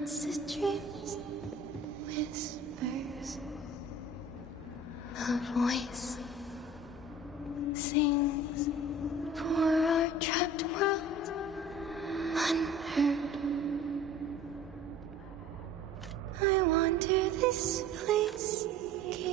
amidst the dreams, whispers, a voice sings for our trapped world, unheard. I wander this place,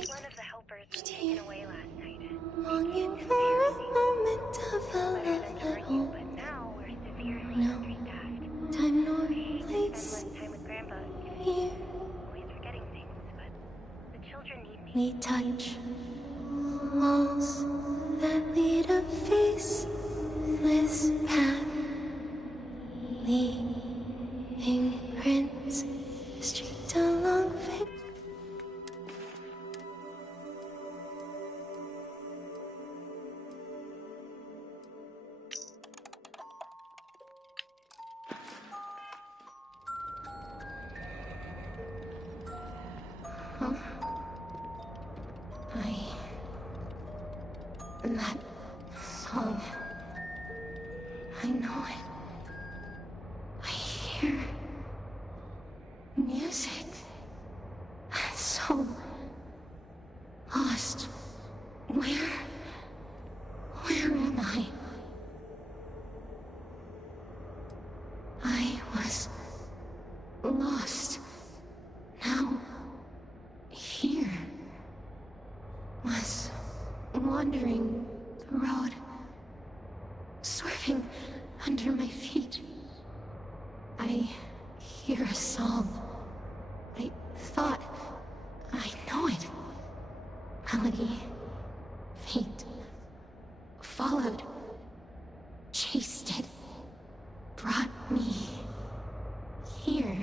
One of the helpers was taken away last night. longing for a moment of a Better love than at hurt you, home. but now we're severely No understaffed. time nor I hate to place spend less time with Grandpa. here. Always forgetting things, but the children need me. We touch walls that lead a faceless path, leaving prints streaked along face. That song. I know it. I hear music. I'm so lost. Where am I? I was lost. Now, here was wandering the road, swerving under my feet. I hear a song. I thought I know it. Melody, faint, followed, chased it, brought me here.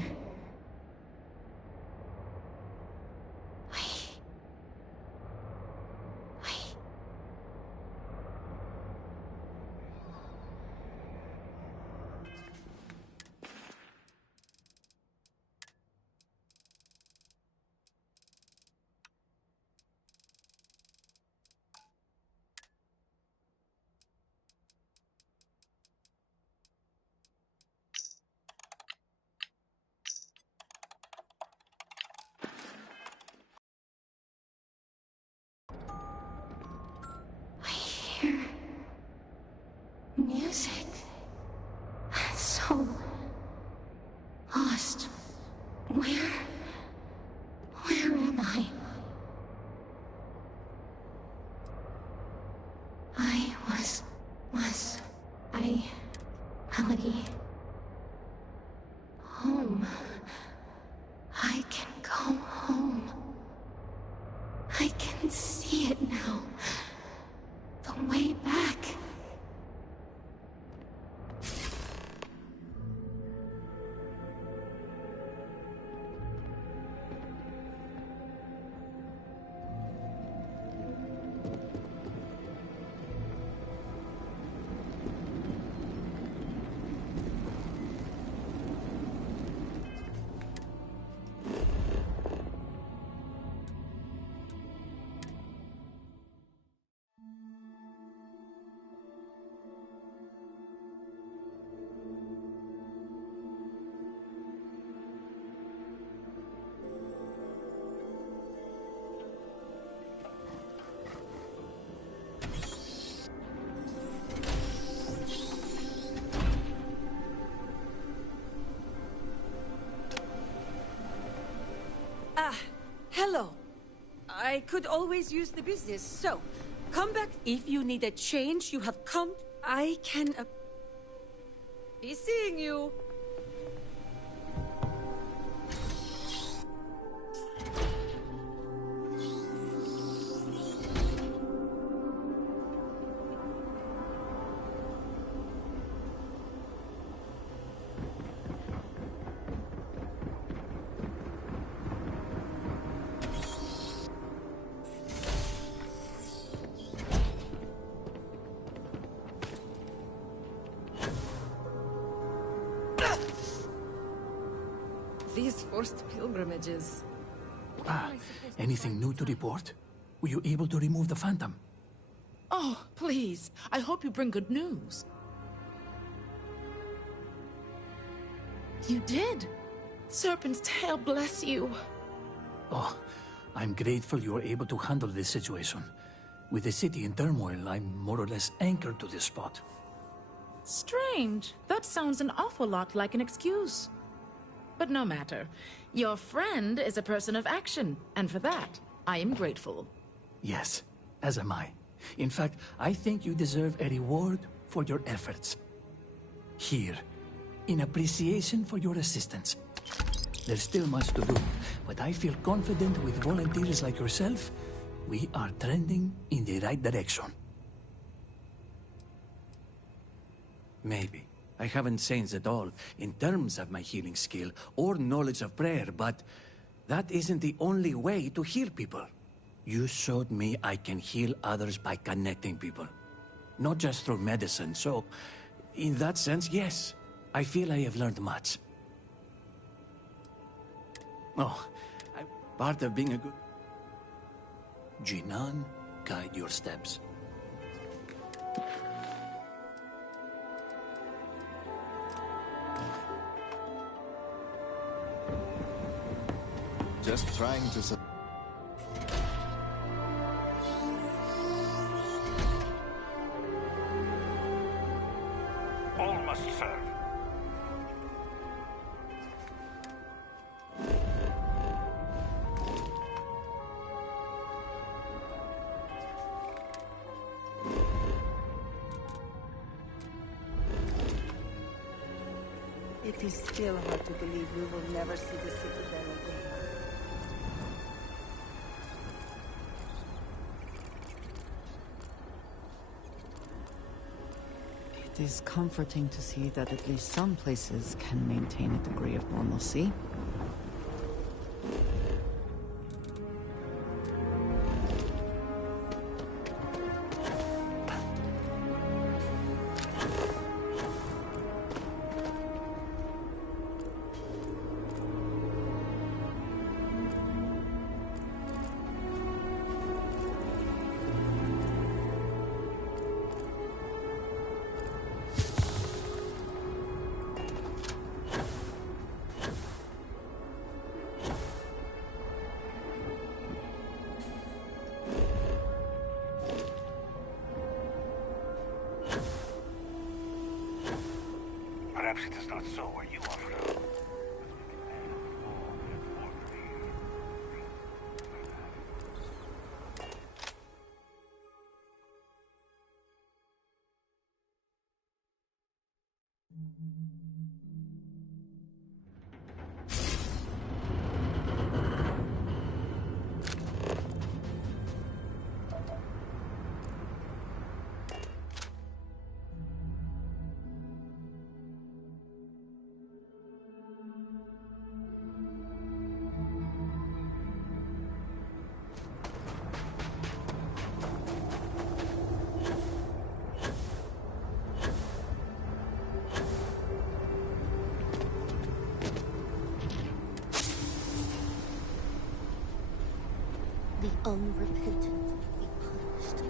Hear music. I'm so lost. Where am I? I was Melody. Home. I can go home. I can see it now. The way back. Hello. I could always use the business, so come back if you need a change. You have come. I can be seeing you. These forced pilgrimages. Anything new to report? Were you able to remove the Phantom? Oh, please. I hope you bring good news. You did? Serpent's tail bless you. Oh, I'm grateful you were able to handle this situation. With the city in turmoil, I'm more or less anchored to this spot. Strange. That sounds an awful lot like an excuse. But no matter. Your friend is a person of action, and for that, I am grateful. Yes, as am I. In fact, I think you deserve a reward for your efforts. Here, in appreciation for your assistance. There's still much to do, but I feel confident with volunteers like yourself, we are trending in the right direction. Maybe. I haven't changed at all in terms of my healing skill or knowledge of prayer, but that isn't the only way to heal people. You showed me I can heal others by connecting people, not just through medicine, so in that sense, yes, I feel I have learned much. Oh, part of being a good... Jinan, guide your steps. Just trying to... All must serve. It is still hard to believe we will never see the citadel again. It is comforting to see that at least some places can maintain a degree of normalcy. Perhaps it is not so where you are from. The unrepentant be punished.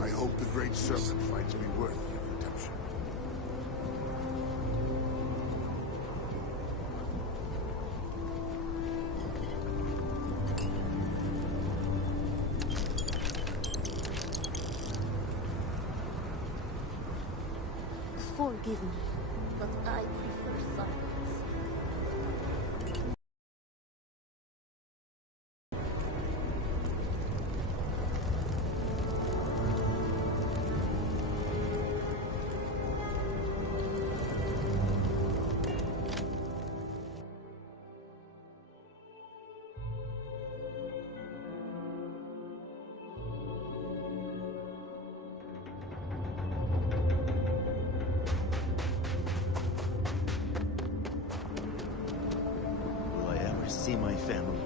I hope the Great Serpent finds me worthy of redemption. Forgive me, but I prefer silence. Will I ever see my family?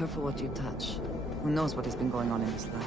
careful what you touch. Who knows what has been going on in this lab?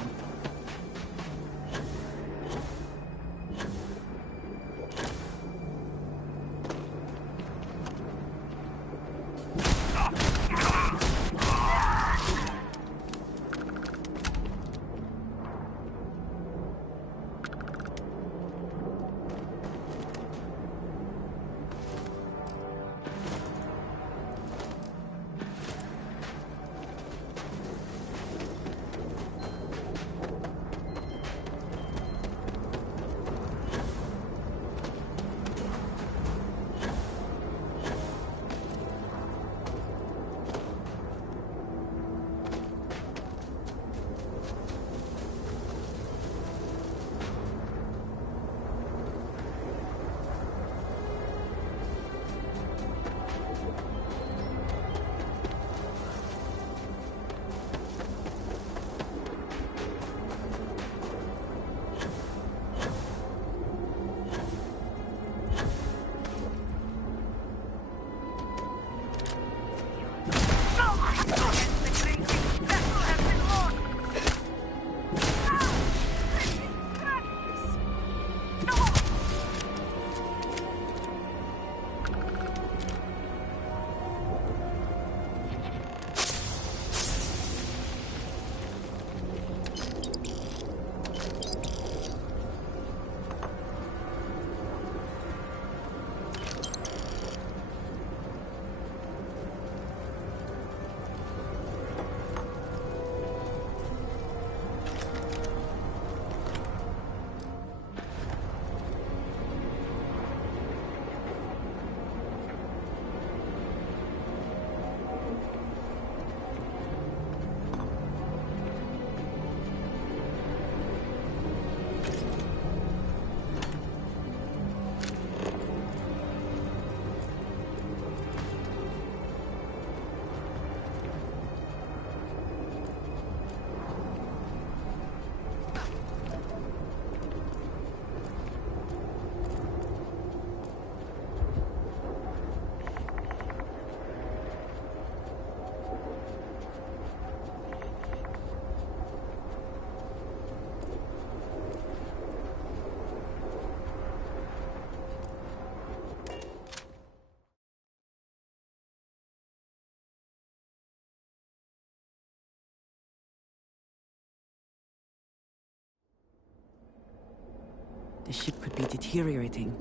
The ship could be deteriorating.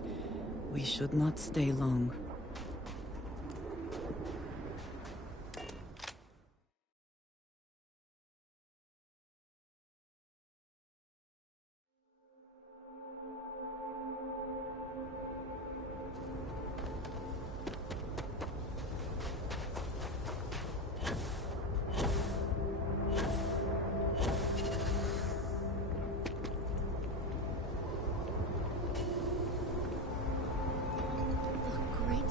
We should not stay long. The great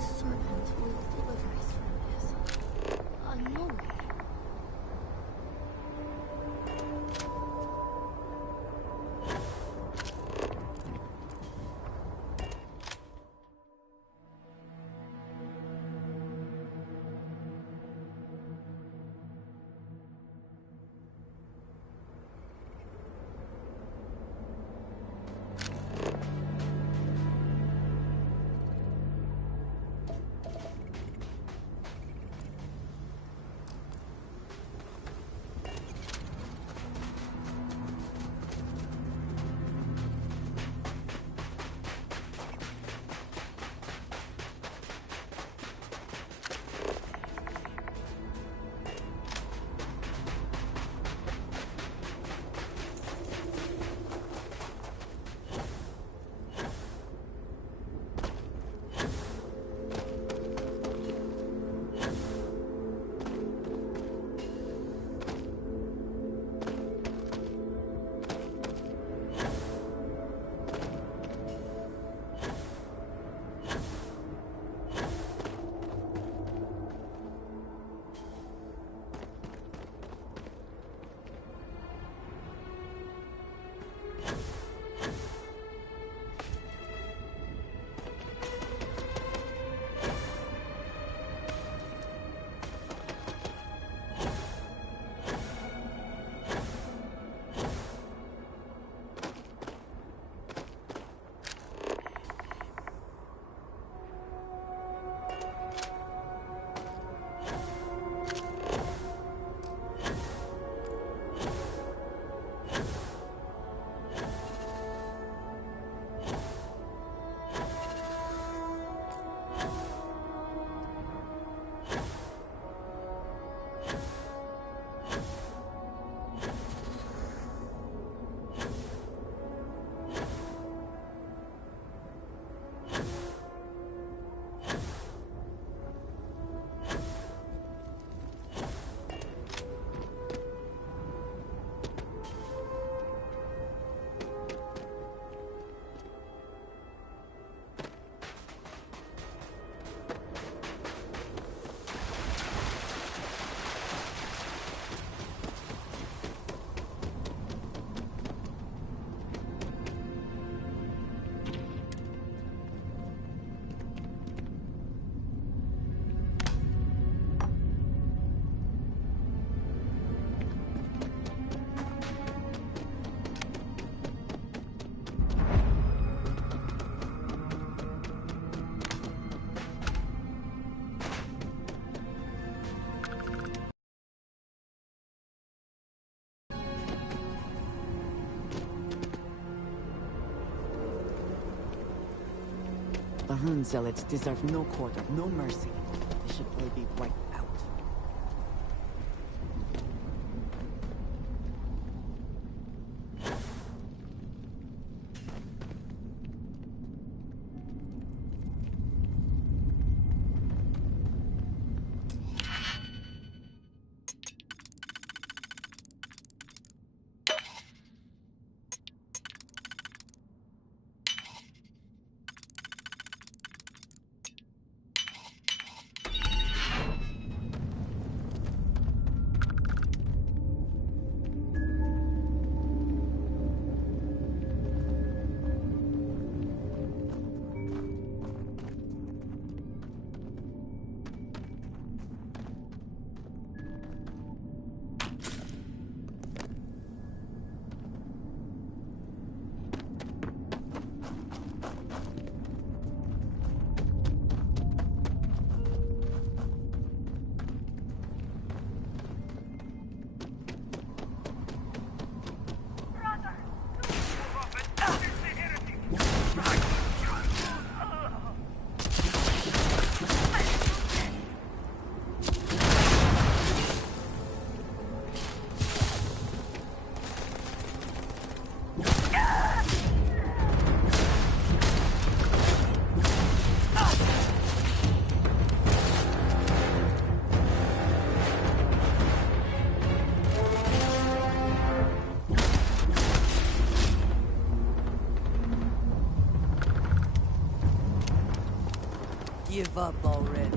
The Hun zealots deserve no quarter, no mercy. They should all be wiped out. Give up already.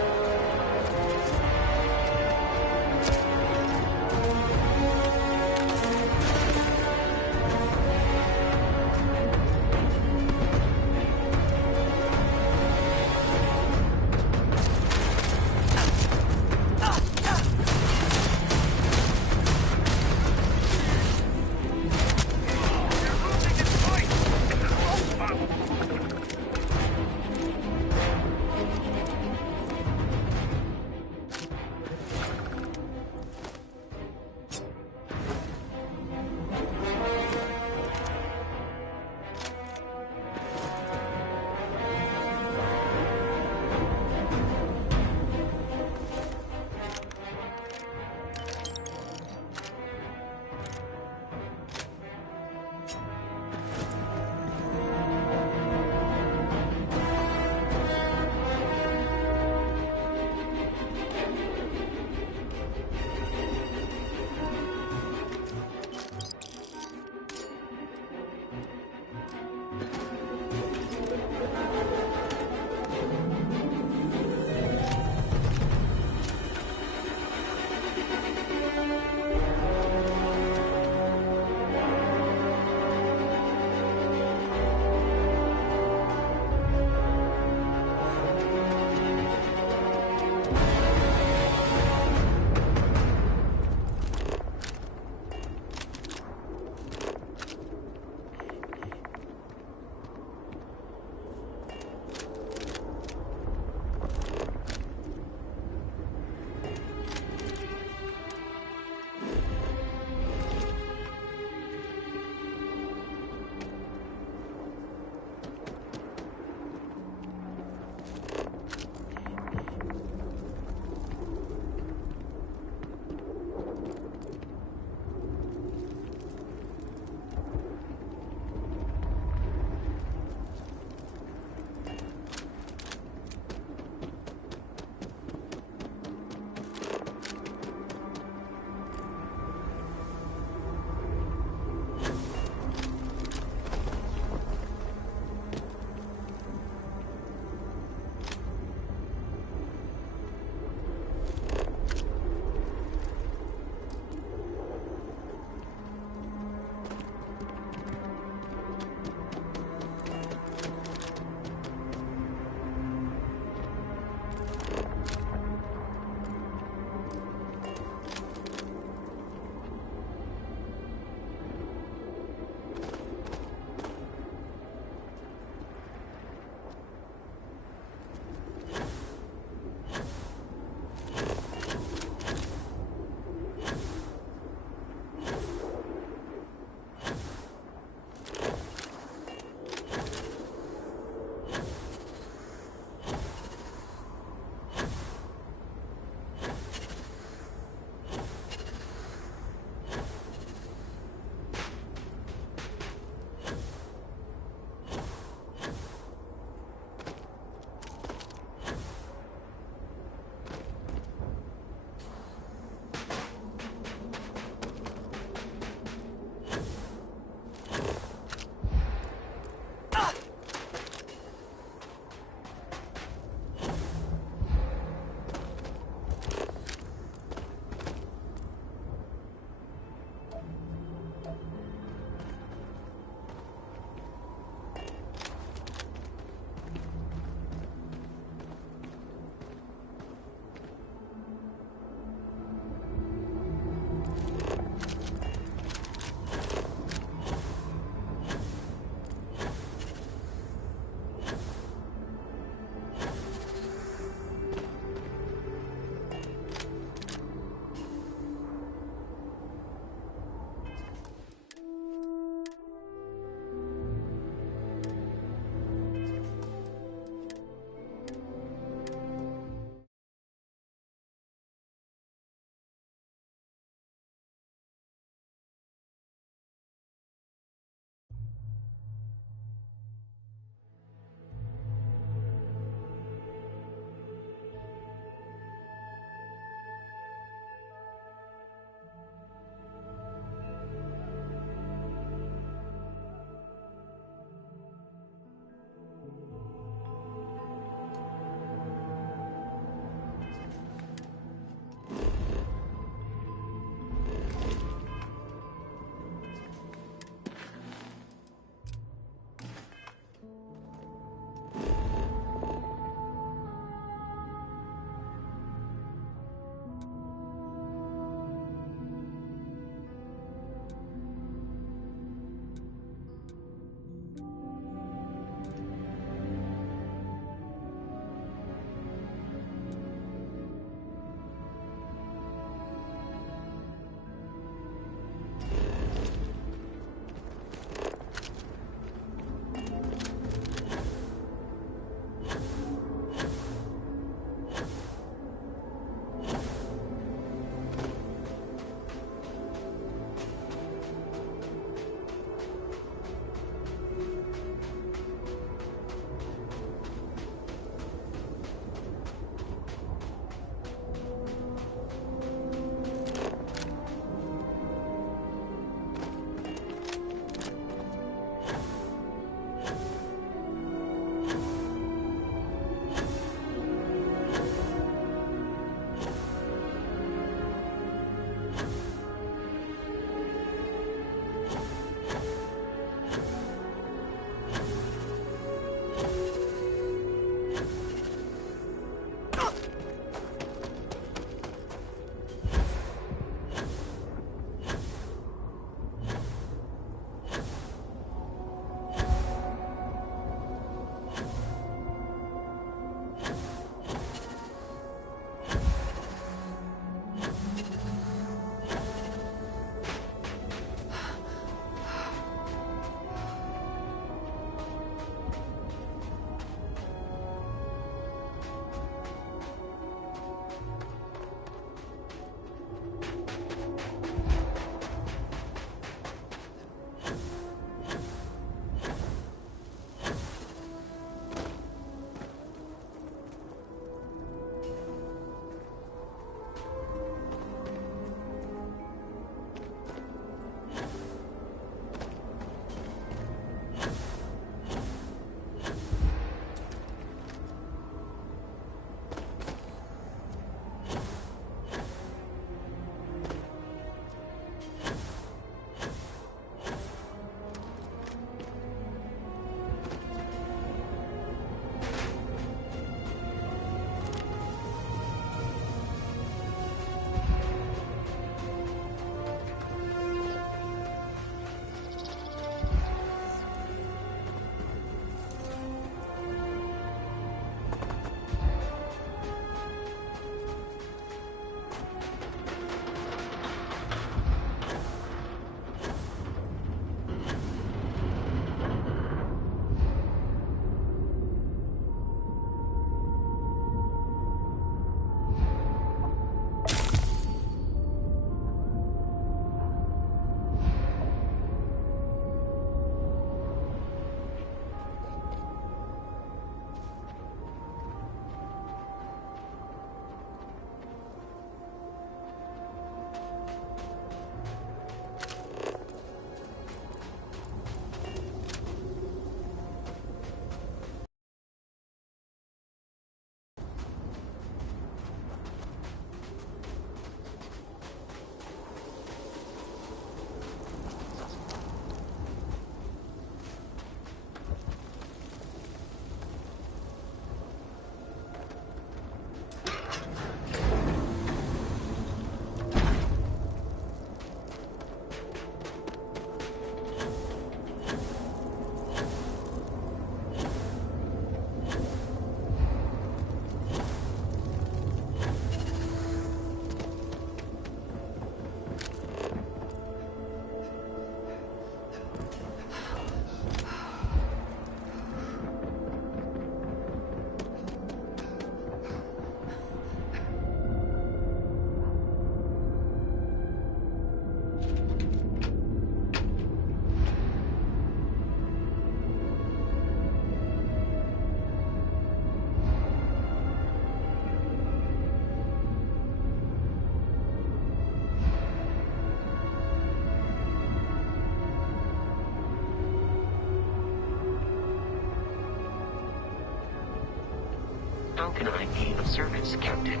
token ID of service, Captain.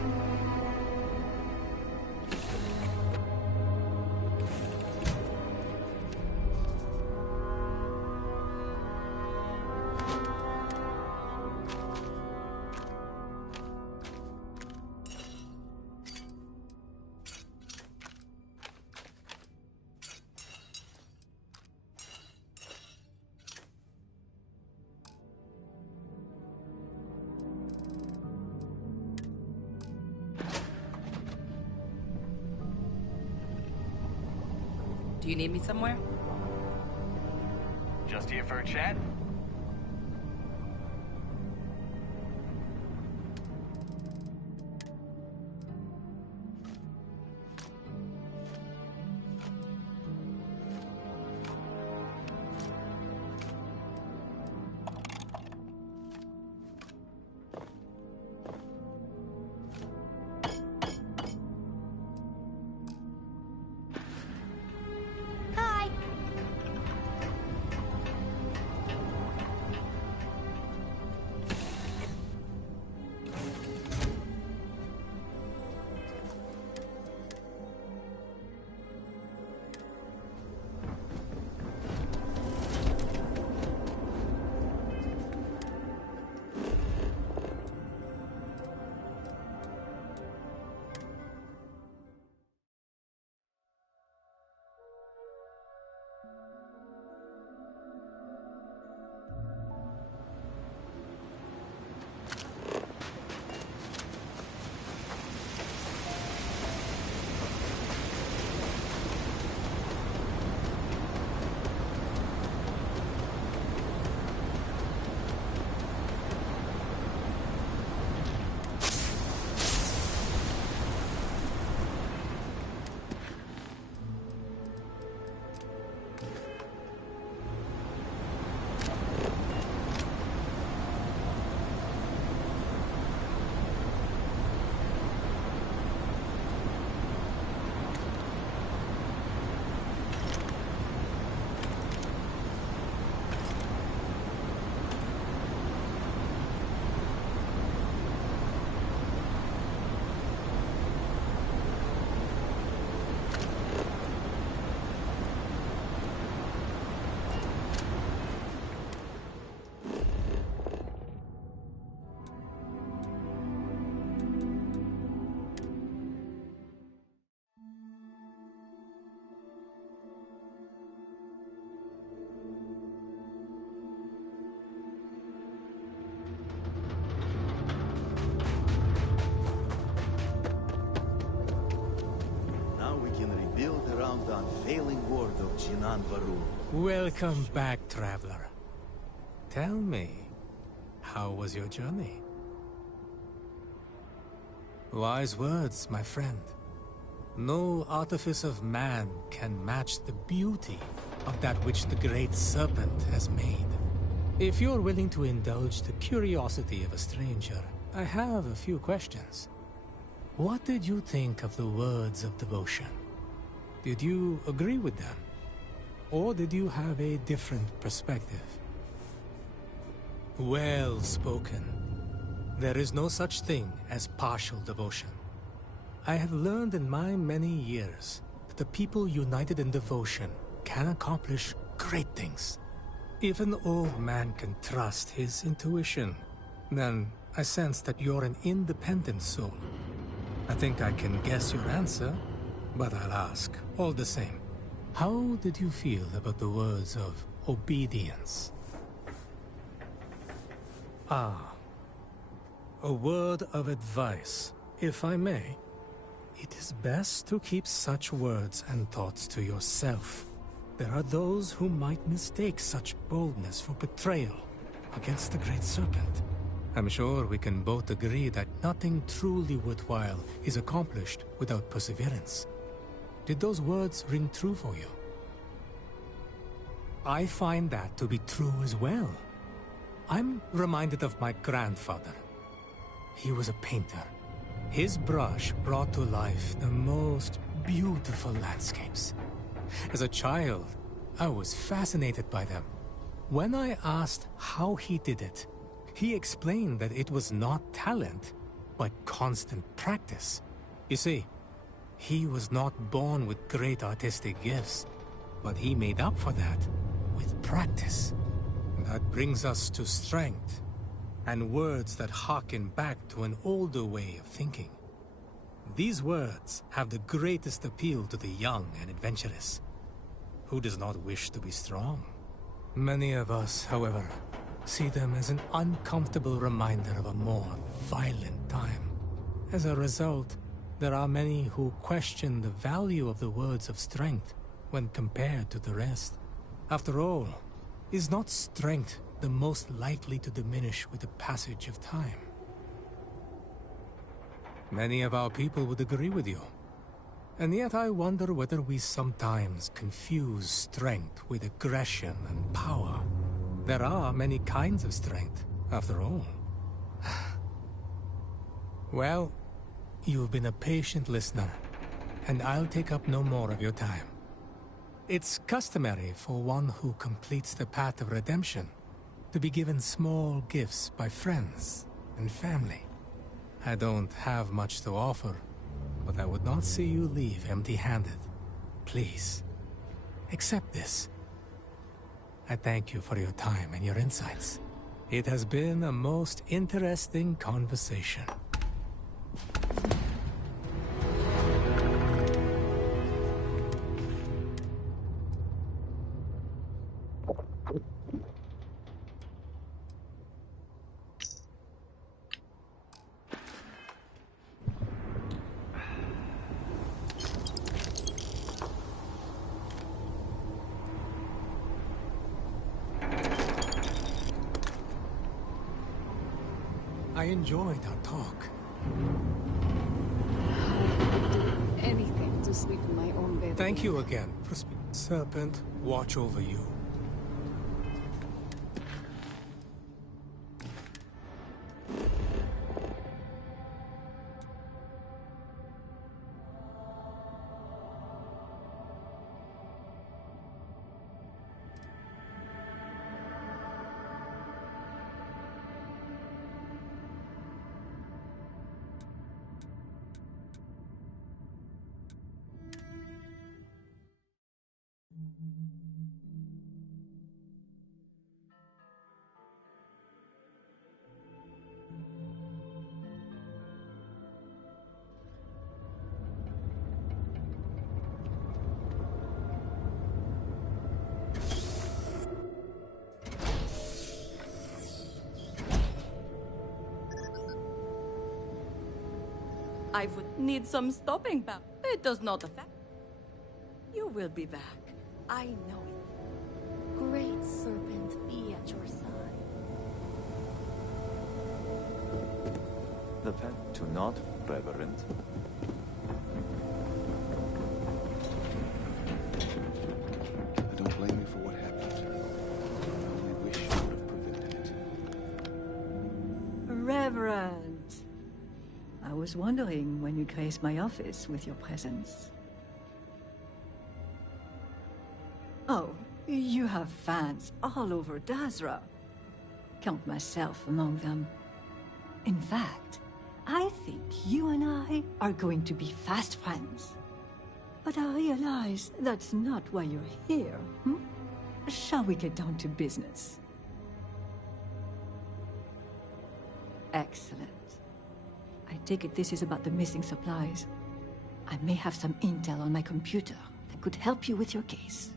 Do you need me somewhere? Just here for a chat? Hi. Now we can rebuild around the unfailing word of Jinan Varun. Welcome back, traveler. Tell me, how was your journey? Wise words, my friend. No artifice of man can match the beauty of that which the great serpent has made. If you're willing to indulge the curiosity of a stranger, I have a few questions. What did you think of the words of devotion? Did you agree with them? Or did you have a different perspective? Well spoken. There is no such thing as partial devotion. I have learned in my many years that the people united in devotion can accomplish great things. If an old man can trust his intuition, then I sense that you're an independent soul. I think I can guess your answer, but I'll ask all the same. How did you feel about the words of obedience? Ah, a word of advice, if I may. It is best to keep such words and thoughts to yourself. There are those who might mistake such boldness for betrayal against the Great Serpent. I'm sure we can both agree that nothing truly worthwhile is accomplished without perseverance. Did those words ring true for you? I find that to be true as well. I'm reminded of my grandfather. He was a painter. His brush brought to life the most beautiful landscapes. As a child, I was fascinated by them. When I asked how he did it, He explained that it was not talent, but constant practice. You see, he was not born with great artistic gifts, but he made up for that with practice. That brings us to strength, and words that harken back to an older way of thinking. These words have the greatest appeal to the young and adventurous. Who does not wish to be strong? Many of us, however, see them as an uncomfortable reminder of a more violent time. As a result, there are many who question the value of the words of strength when compared to the rest. After all, is not strength the most likely to diminish with the passage of time? Many of our people would agree with you. And yet I wonder whether we sometimes confuse strength with aggression and power. There are many kinds of strength, after all. Well, you've been a patient listener, and I'll take up no more of your time. It's customary for one who completes the path of redemption to be given small gifts by friends and family. I don't have much to offer, but I would not see you leave empty-handed. Please, accept this. I thank you for your time and your insights. It has been a most interesting conversation. I enjoyed our talk. Anything to sleep in my own bed. Thank you again for speaking. Serpent, watch over you. I would need some stopping power. It does not affect. You will be back. I know it. Great Serpent be at your side. The pet to not, Reverend. I don't blame you for what happened. I only wish you would have prevented it. Reverend. I was wondering when you graced my office with your presence. Oh, you have fans all over Dazra. Count myself among them. In fact, I think you and I are going to be fast friends. But I realize that's not why you're here, Shall we get down to business? Excellent. I take it this is about the missing supplies. I may have some intel on my computer that could help you with your case.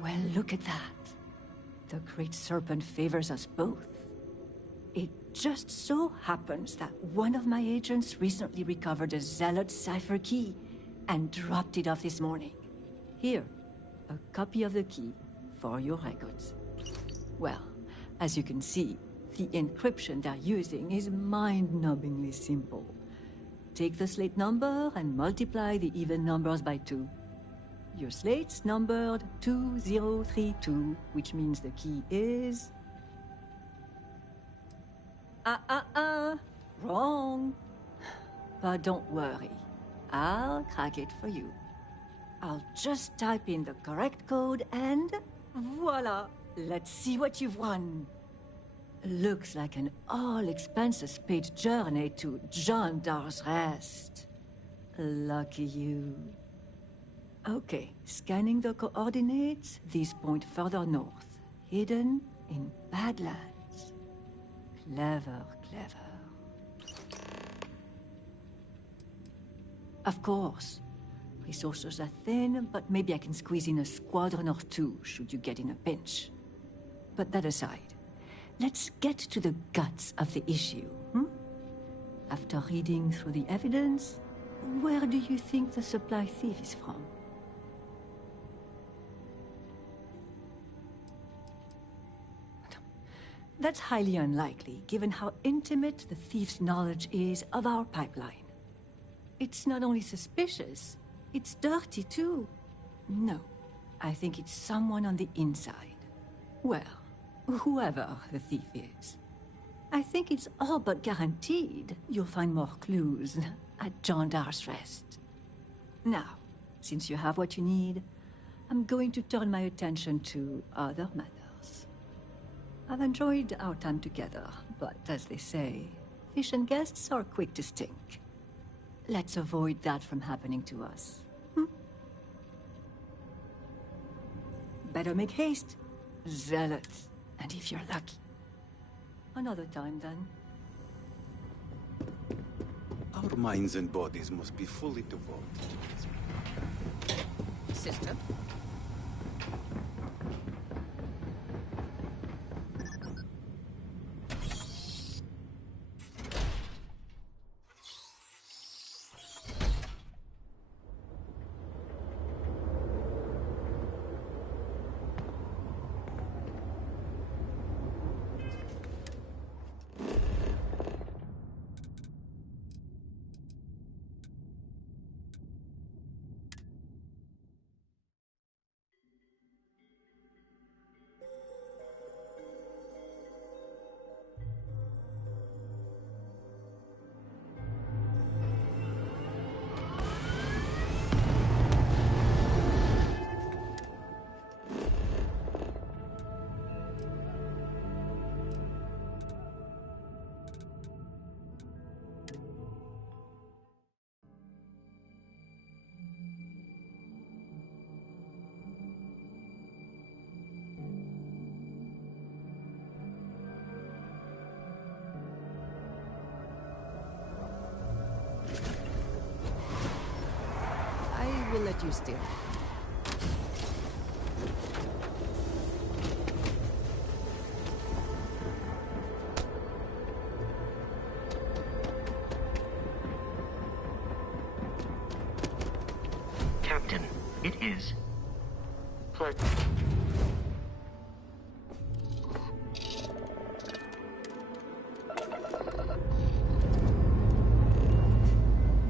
Well, look at that. The Great Serpent favors us both. It just so happens that one of my agents recently recovered a Zealot cipher key and dropped it off this morning. Here, a copy of the key for your records. Well, as you can see, the encryption they're using is mind-numbingly simple. Take the slate number and multiply the even numbers by 2. Your slate's numbered 2032, which means the key is... Wrong. But don't worry. I'll crack it for you. I'll just type in the correct code and... voila! Let's see what you've won. Looks like an all-expenses-paid journey to Dragon.GR's Rest. Lucky you. Okay, scanning the coordinates, these point further north, hidden in Badlands. Clever, clever. Of course. Resources are thin, but maybe I can squeeze in a squadron or two should you get in a pinch. But that aside, let's get to the guts of the issue, After reading through the evidence, where do you think the supply thief is from? That's highly unlikely, given how intimate the thief's knowledge is of our pipeline. It's not only suspicious, it's dirty too. No, I think it's someone on the inside. Well, whoever the thief is. I think it's all but guaranteed you'll find more clues at Dragon.GR's Rest. Now, since you have what you need, I'm going to turn my attention to other matters. I've enjoyed our time together, but as they say, fish and guests are quick to stink. Let's avoid that from happening to us. Better make haste, zealots, and if you're lucky, another time then. Our minds and bodies must be fully devoted to this. Sister? I will let you steer. Captain, it is.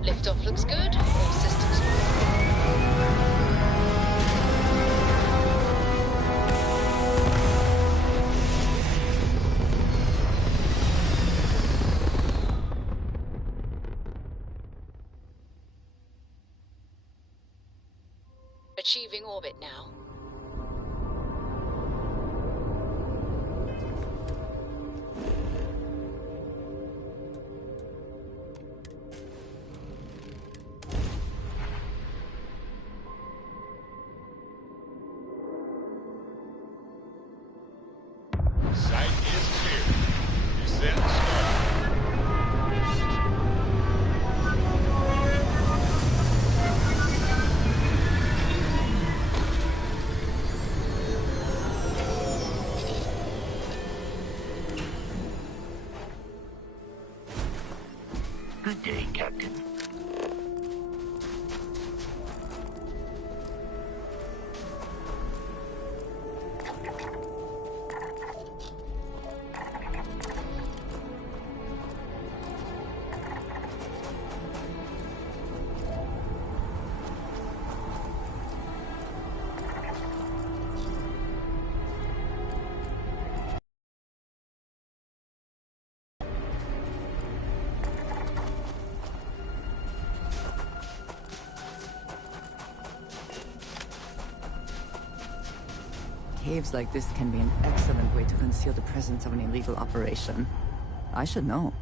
Liftoff looks good. All systems. Achieving orbit now. Site is clear. Descent start. Good day, Captain. Caves like this can be an excellent way to conceal the presence of an illegal operation. I should know.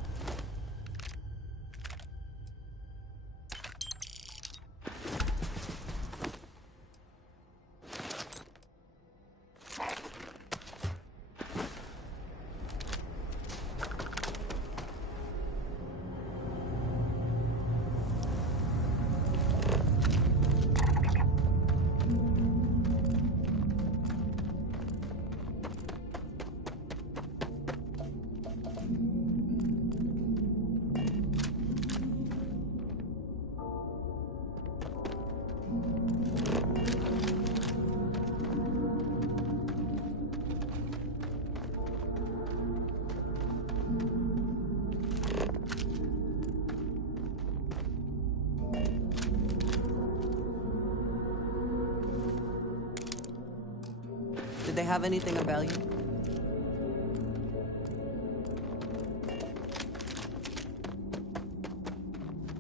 Did they have anything of value?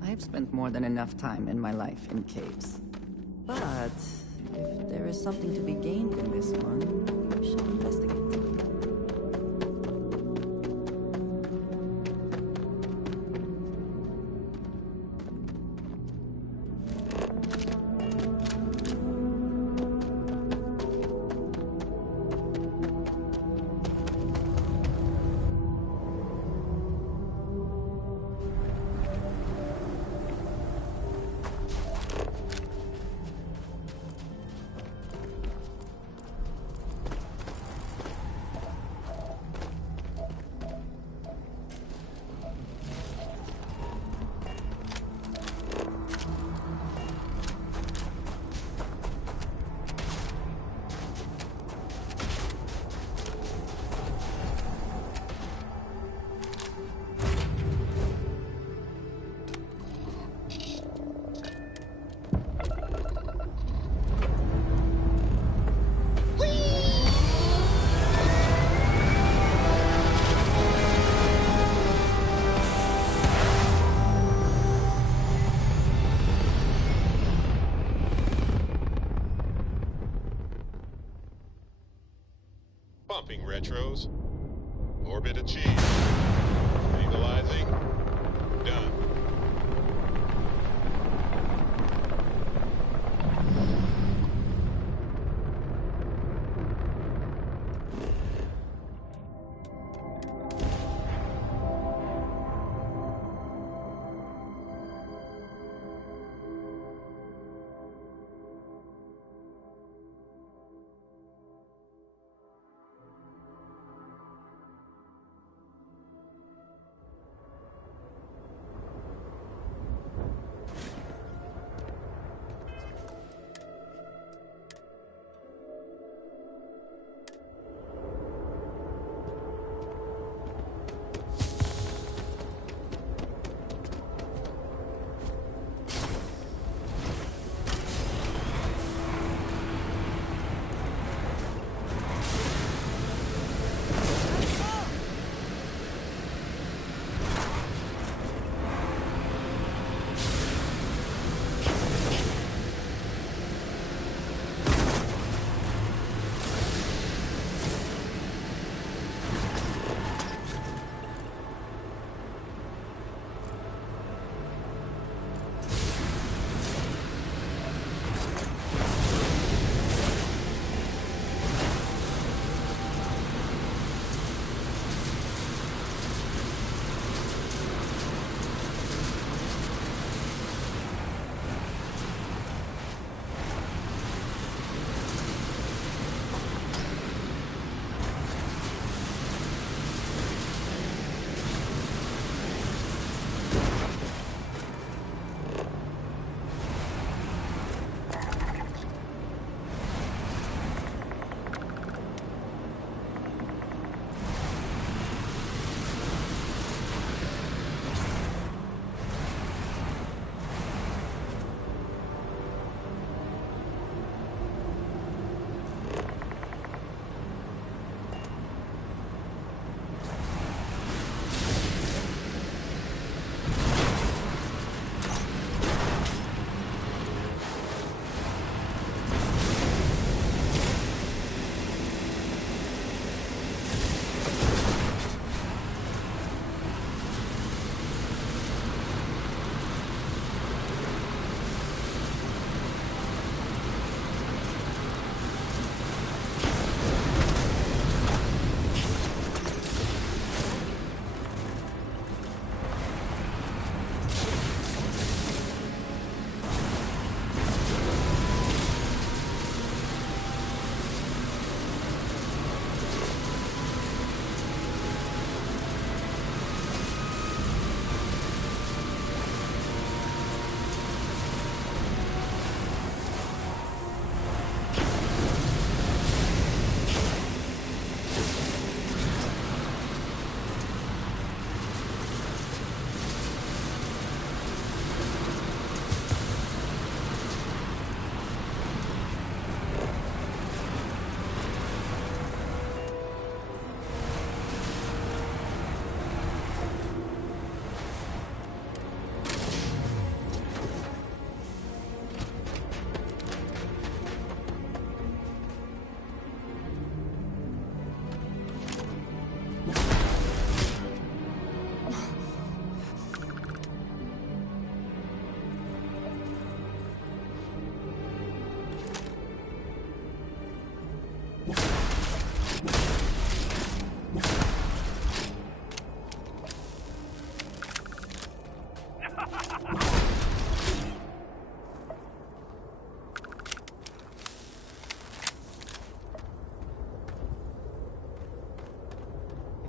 I've spent more than enough time in my life in caves. But if there is something to be gained in this one, we should investigate. Pumping retros. Orbit achieved. Stabilizing. Done.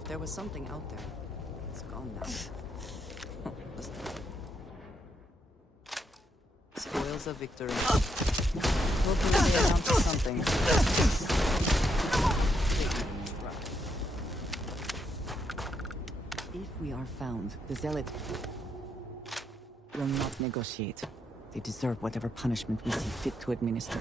There was something out there. It's gone now. Spoils of victory. Hopefully they amount to something. If we are found, the Zealot will not negotiate. They deserve whatever punishment we see fit to administer.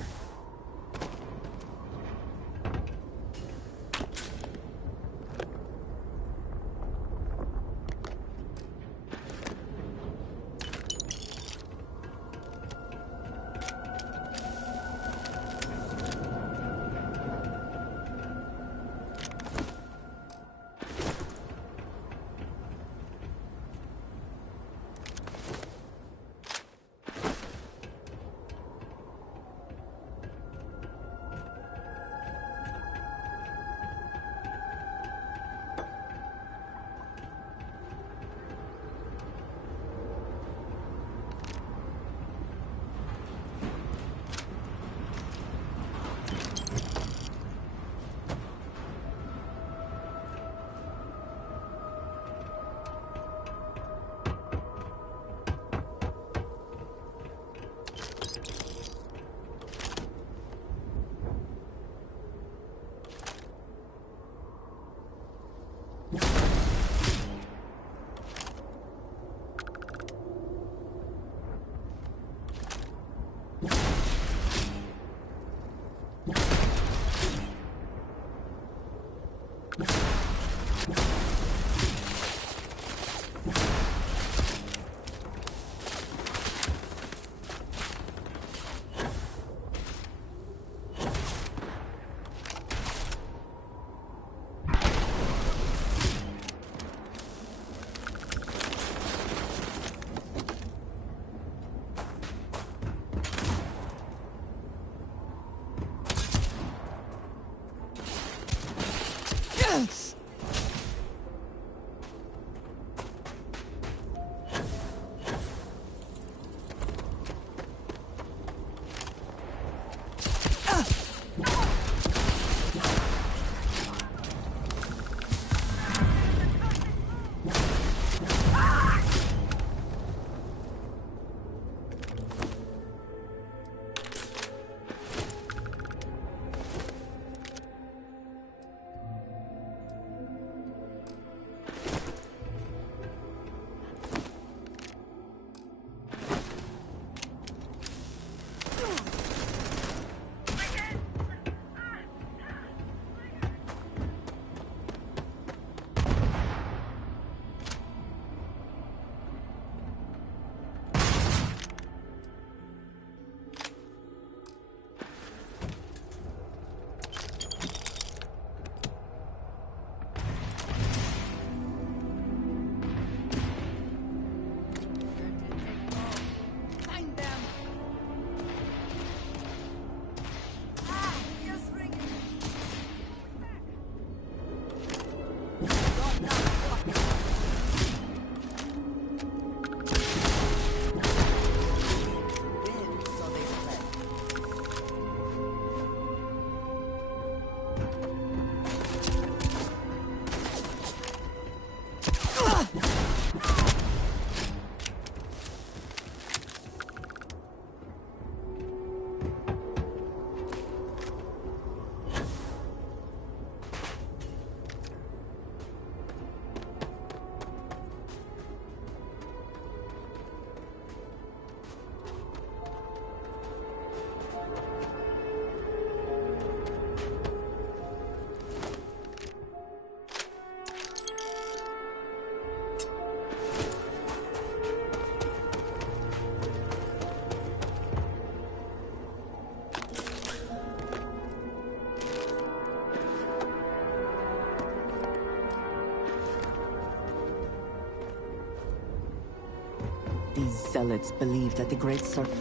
These zealots believe that the Great Serpent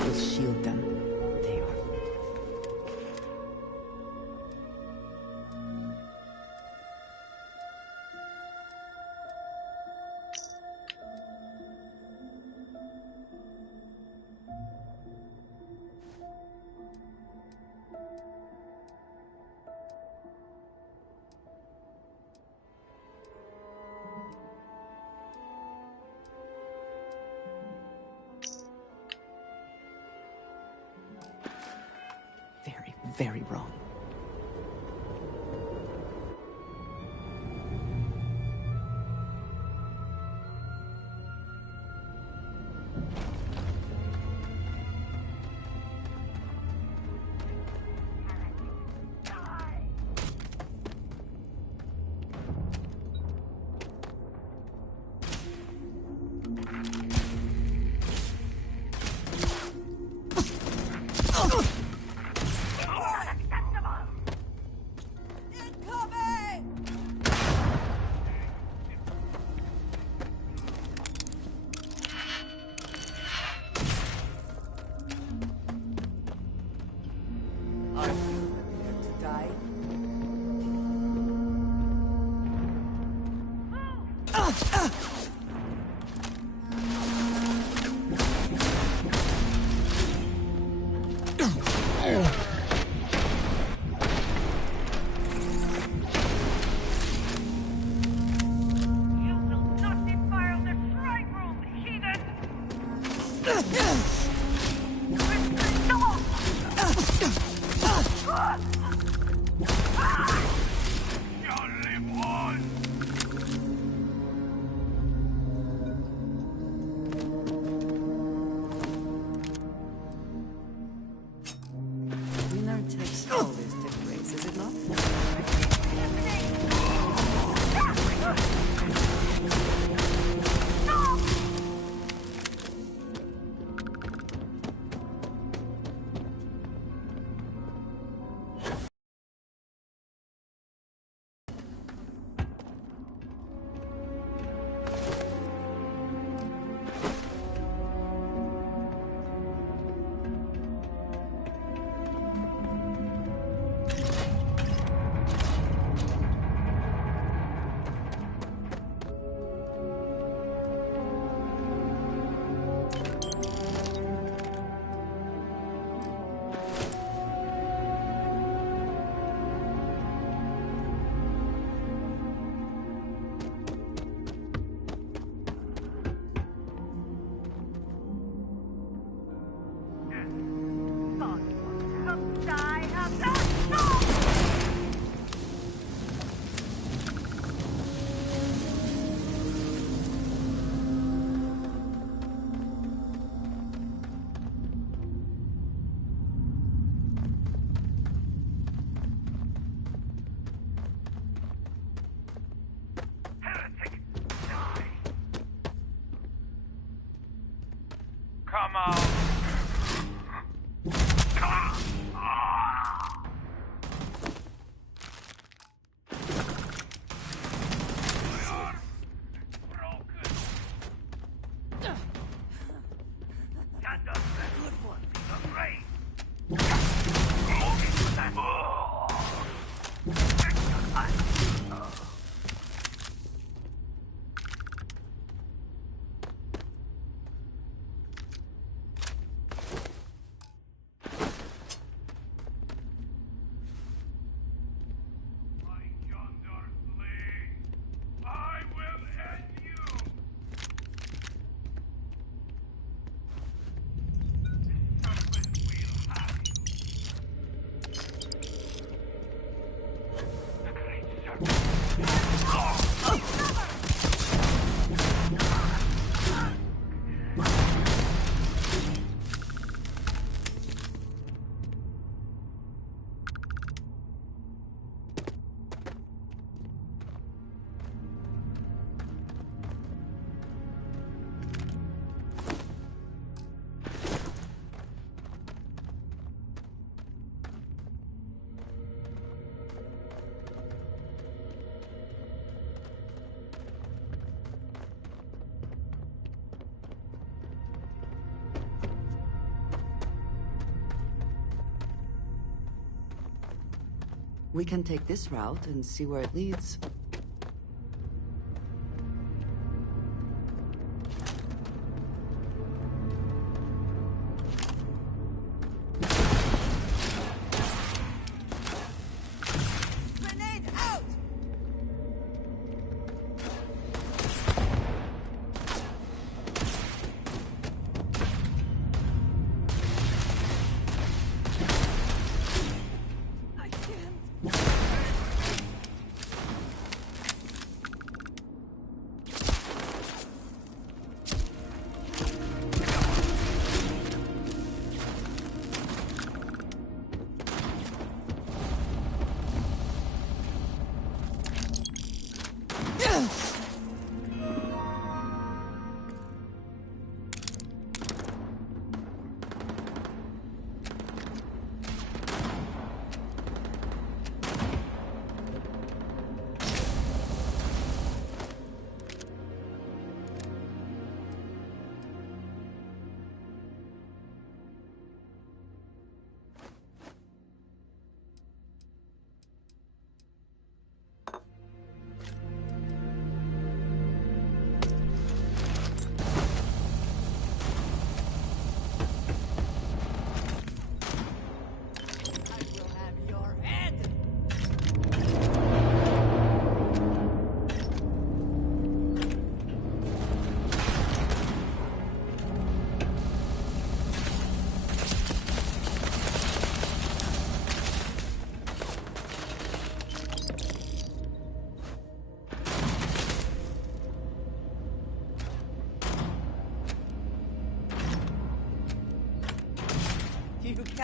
will shield them. They are... very wrong. Winner takes all this race, is it not? Come on. We can take this route and see where it leads.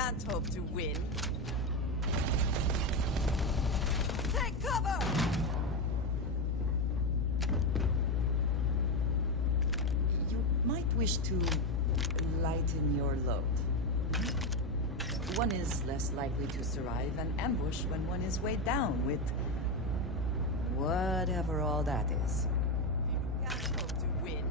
can't hope to win. Take cover! You might wish to lighten your load. One is less likely to survive an ambush when one is weighed down with whatever all that is. You can't hope to win.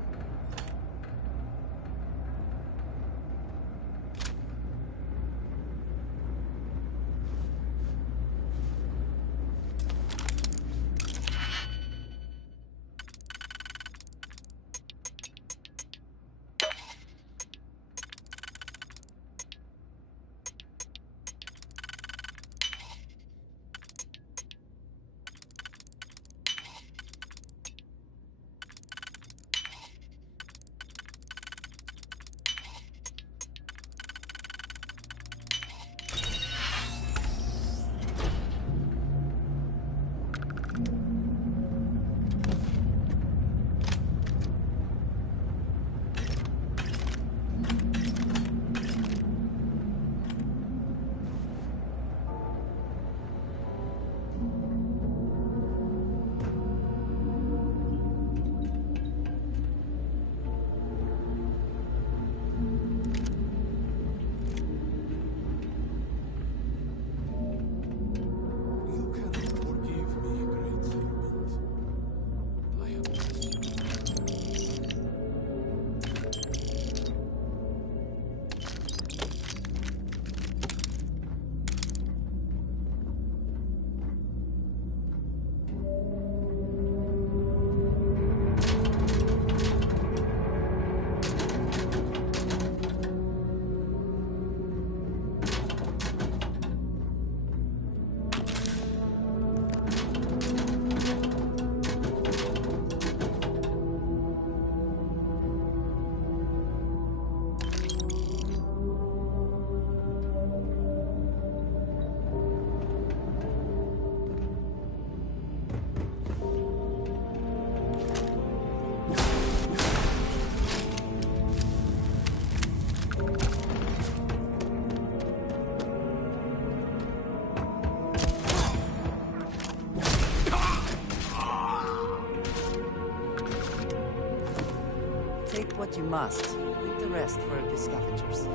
Take what you must. Leave the rest for the scavengers.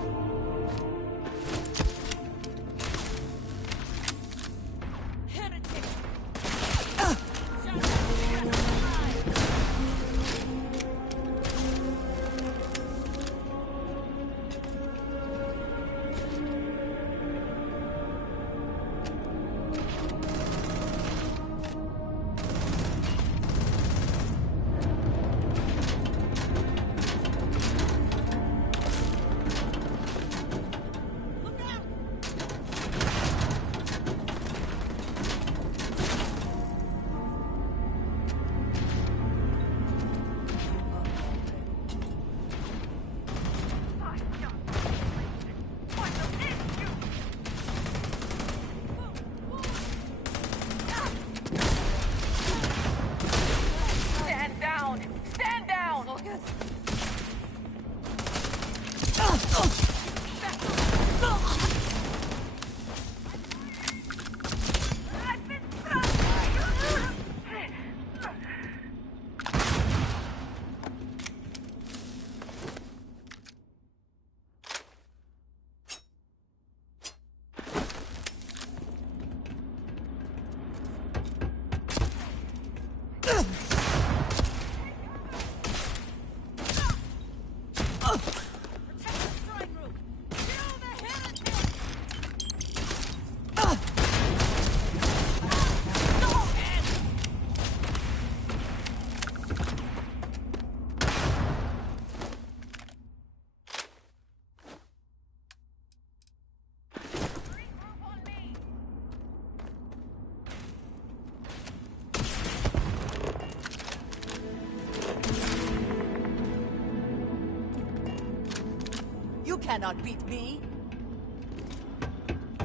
You cannot beat me!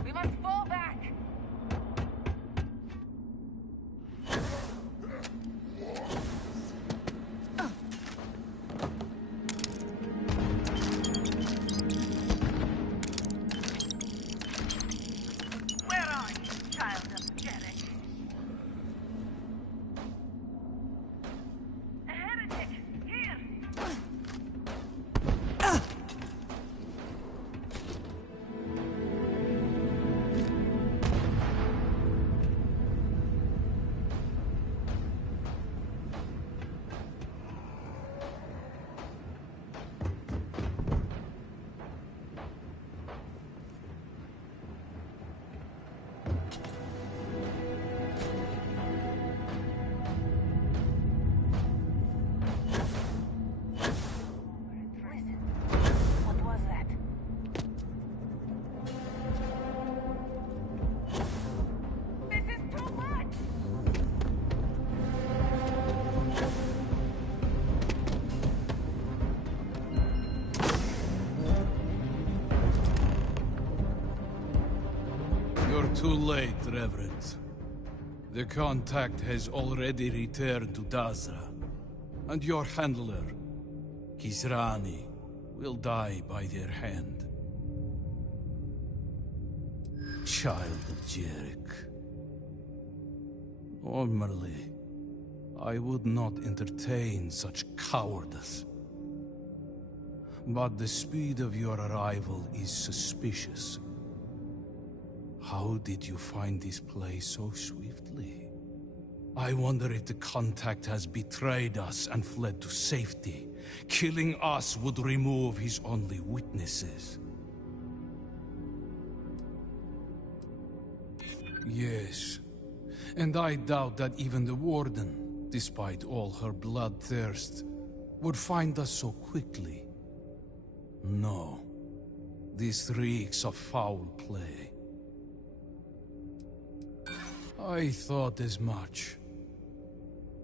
We must fall back! Too late, Reverend. The contact has already returned to Dazra, and your handler, Kisrani, will die by their hand. Child of Jarek. Normally, I would not entertain such cowardice. But the speed of your arrival is suspicious. How did you find this place so swiftly? I wonder if the contact has betrayed us and fled to safety. Killing us would remove his only witnesses. Yes, and I doubt that even the Warden, despite all her bloodthirst, would find us so quickly. No, this reeks of foul play. I thought as much,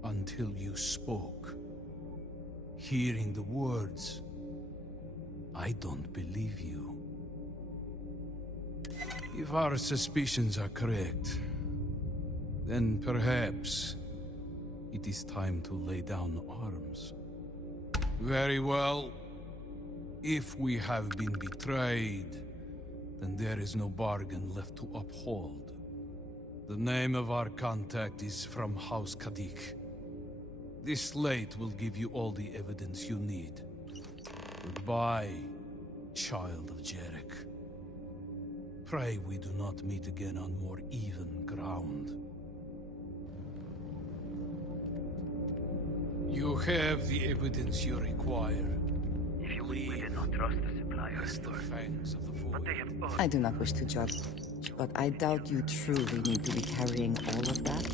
until you spoke. Hearing the words, I don't believe you. If our suspicions are correct, then perhaps it is time to lay down arms. Very well. If we have been betrayed, then there is no bargain left to uphold. The name of our contact is from House Kadik. This slate will give you all the evidence you need. Goodbye, child of Jarek. Pray we do not meet again on more even ground. You have the evidence you require. If you we did not trust the suppliers, but they have all... I do not wish to judge, but I doubt you truly need to be carrying all of that.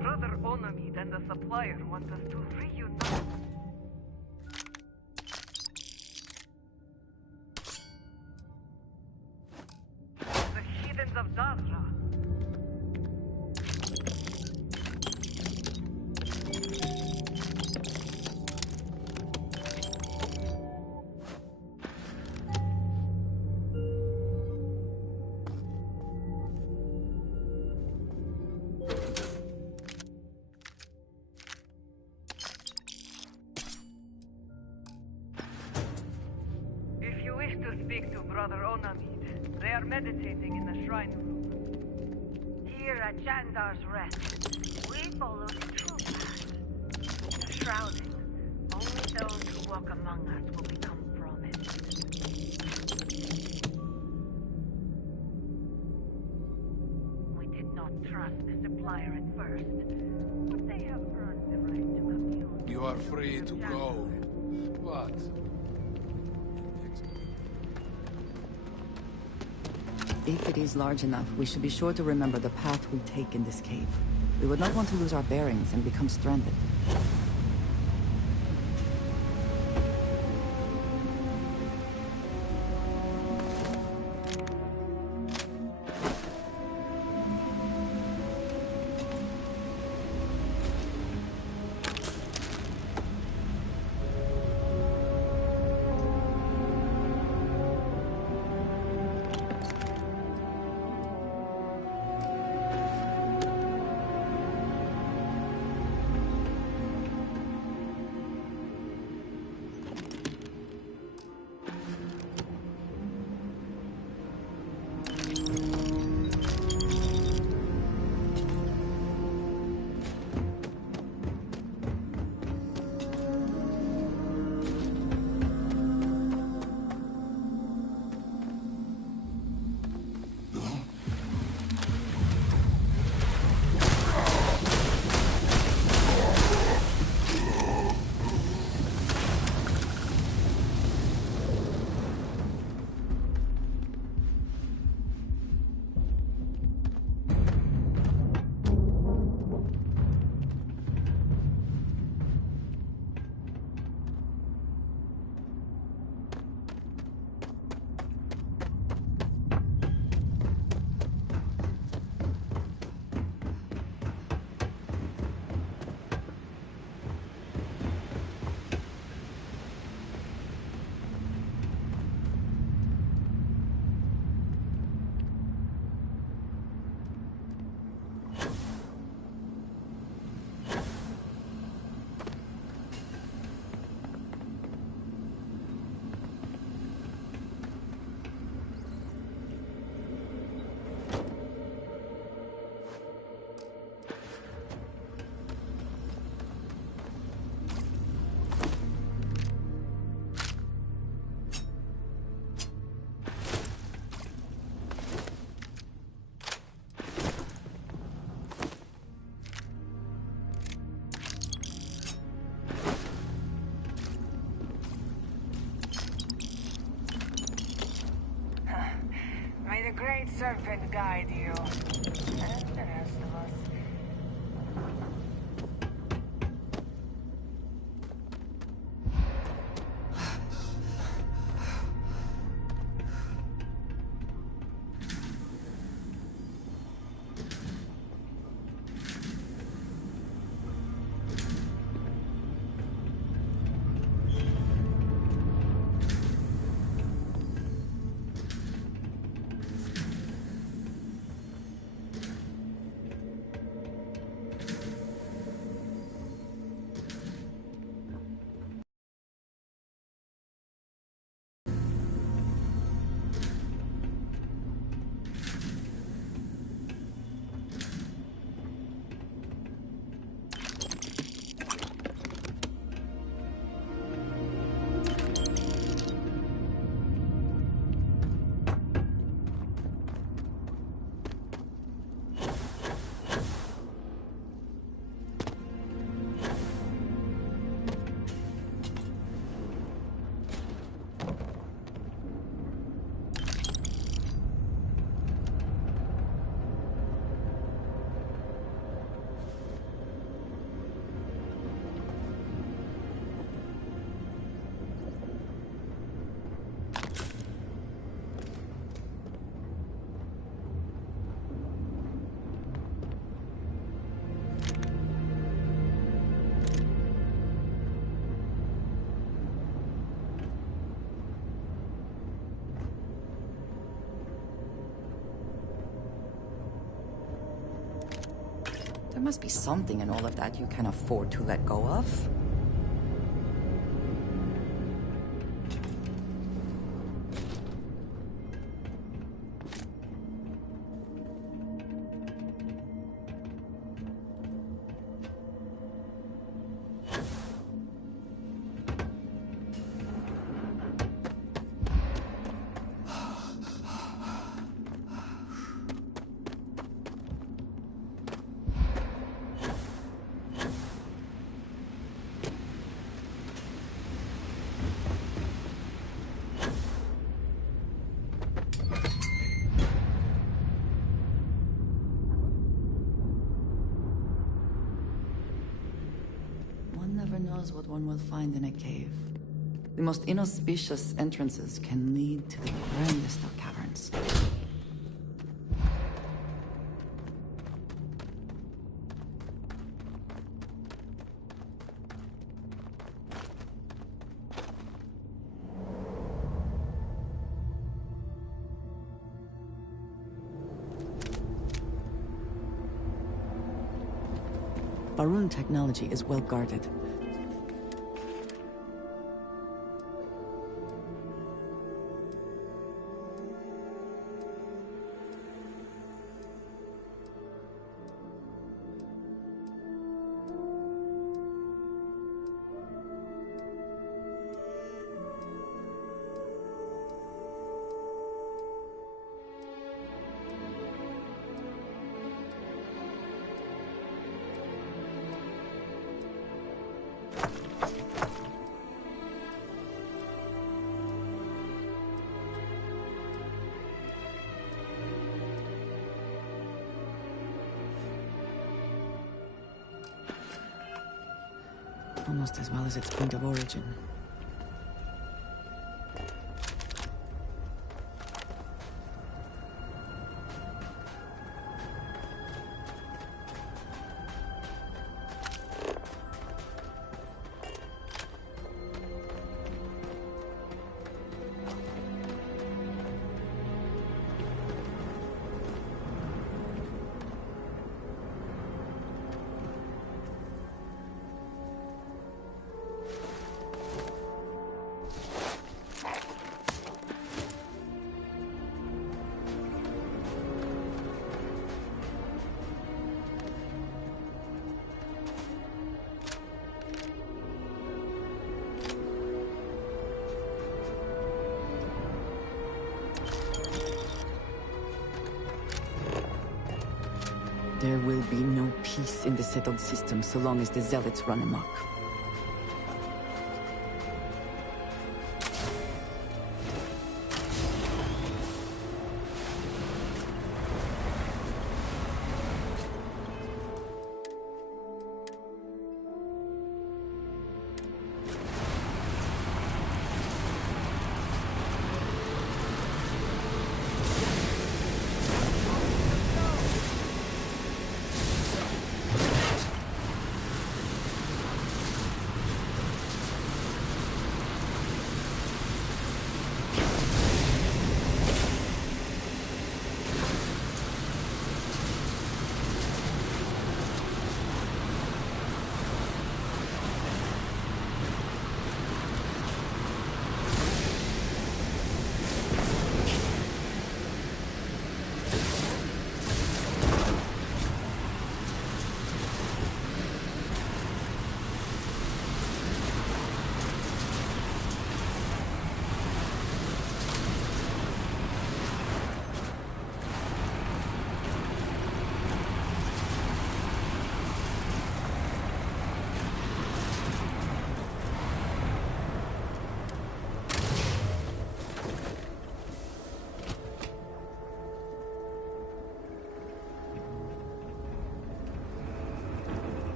Brother Onamid and the supplier want us to reunite. The heathens of Dazra. Brother Onamid. They are meditating in the shrine room. Here at Jandar's Rest, we follow the true path. The shrouded. Only those who walk among us will become promised. We did not trust the supplier at first, but they have earned the right to abuse. You are free to go, but... If it is large enough, we should be sure to remember the path we take in this cave. We would not want to lose our bearings and become stranded. Serpent guide you. And the rest of us. There must be something in all of that you can afford to let go of. One never knows what one will find in a cave. The most inauspicious entrances can lead to the grandest of caverns. Barun technology is well guarded. Almost as well as its point of origin. There will be no peace in the settled system so long as the Zealots run amok.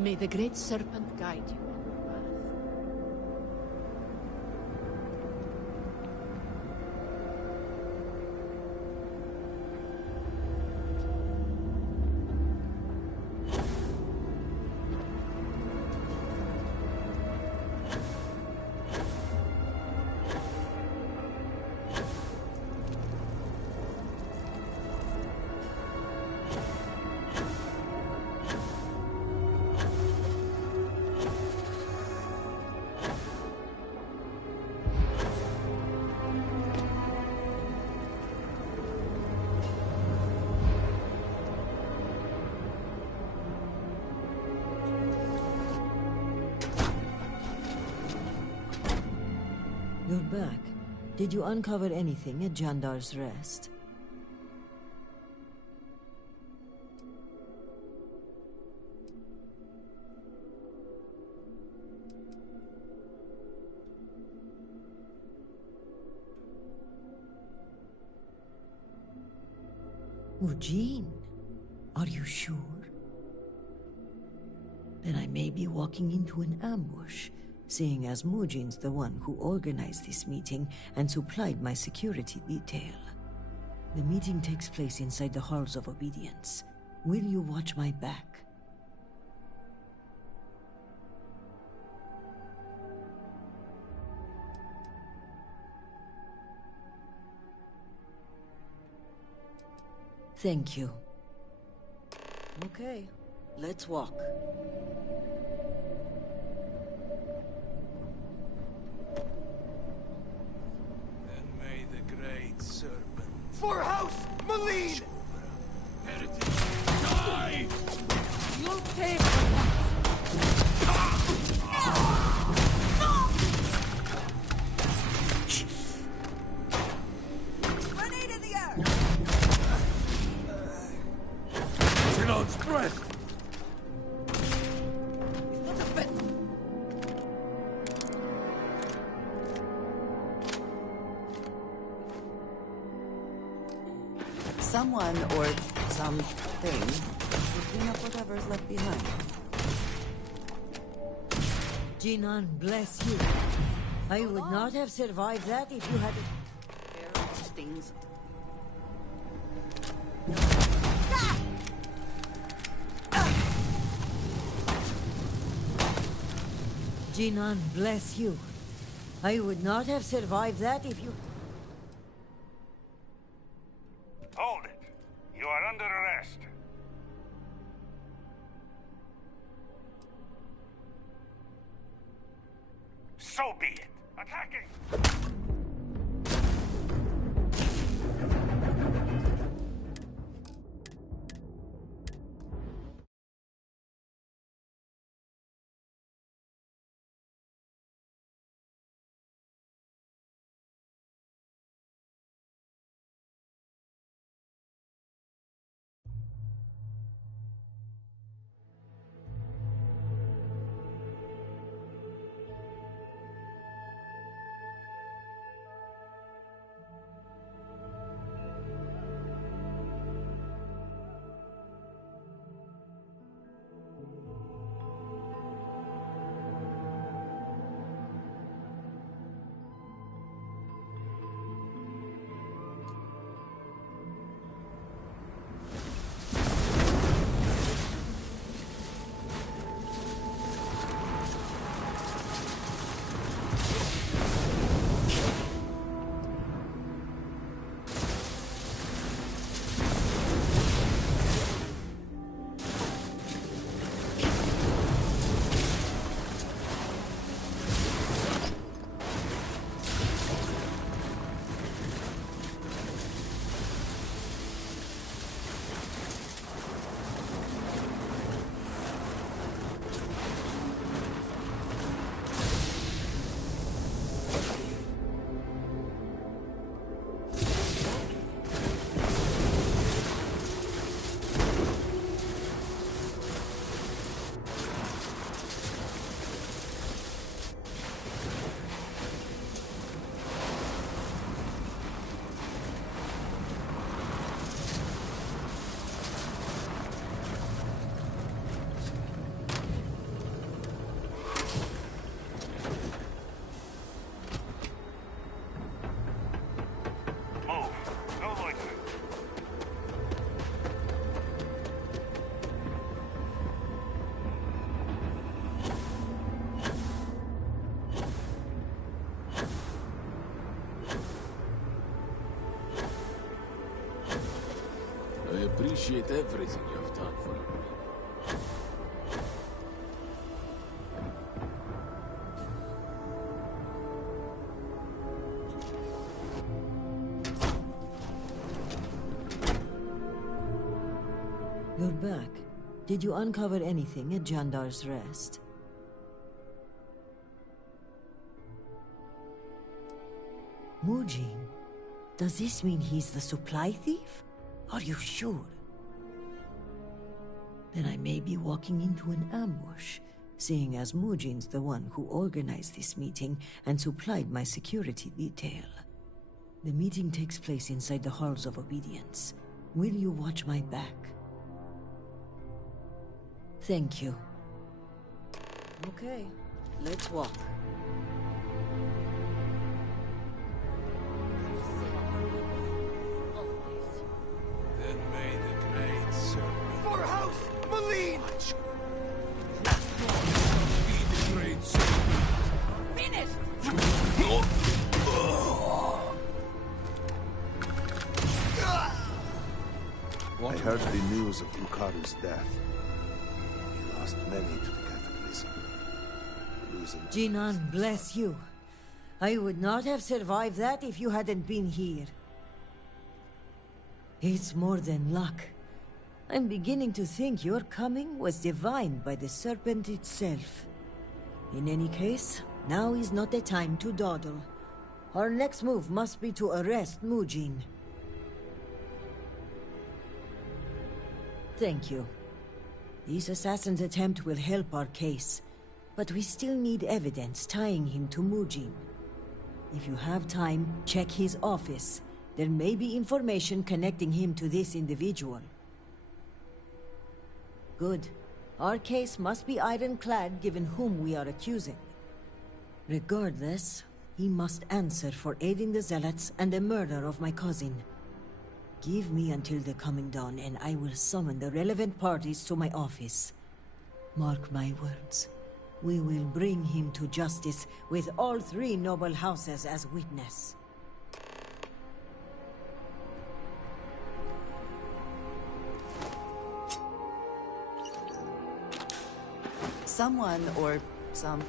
May the Great Serpent guide you on your path. You're back. Did you uncover anything at Jandar's Rest? Eugene, are you sure? Then I may be walking into an ambush, seeing as Mujine's the one who organized this meeting and supplied my security detail. The meeting takes place inside the Halls of Obedience. Will you watch my back? Thank you. Okay, let's walk. May the Great Serpent... For House Malene! Heritage, die! You'll pay for that! Grenade in the air! Shalon's breath! Someone or something will clean up whatever's left behind. Jinan, bless you. I would not have survived that if you hadn't... Stings. Jinan, bless you. I would not have survived that if you... Hold it. You are under arrest. So be it. Attacking! I appreciate everything you've done for me. You're back. Did you uncover anything at Jandar's Rest? Mujin? Does this mean he's the supply thief? Are you sure? Then I may be walking into an ambush, seeing as Mujin's the one who organized this meeting and supplied my security detail. The meeting takes place inside the Halls of Obedience. Will you watch my back? Thank you. Okay, let's walk. Then may the great serpent... For House Malene! Be the great serpent. Finish! I heard the news of Lucado's death. He lost many to the cataclysm. Losing... Jinan, bless you. I would not have survived that if you hadn't been here. It's more than luck. I'm beginning to think your coming was divined by the serpent itself. In any case, now is not the time to dawdle. Our next move must be to arrest Mujin. Thank you. This assassin's attempt will help our case, but we still need evidence tying him to Mujin. If you have time, check his office. There may be information connecting him to this individual. Good. Our case must be ironclad given whom we are accusing. Regardless, he must answer for aiding the Zealots and the murder of my cousin. Give me until the coming dawn and I will summon the relevant parties to my office. Mark my words. We will bring him to justice with all three noble houses as witness. Someone or some...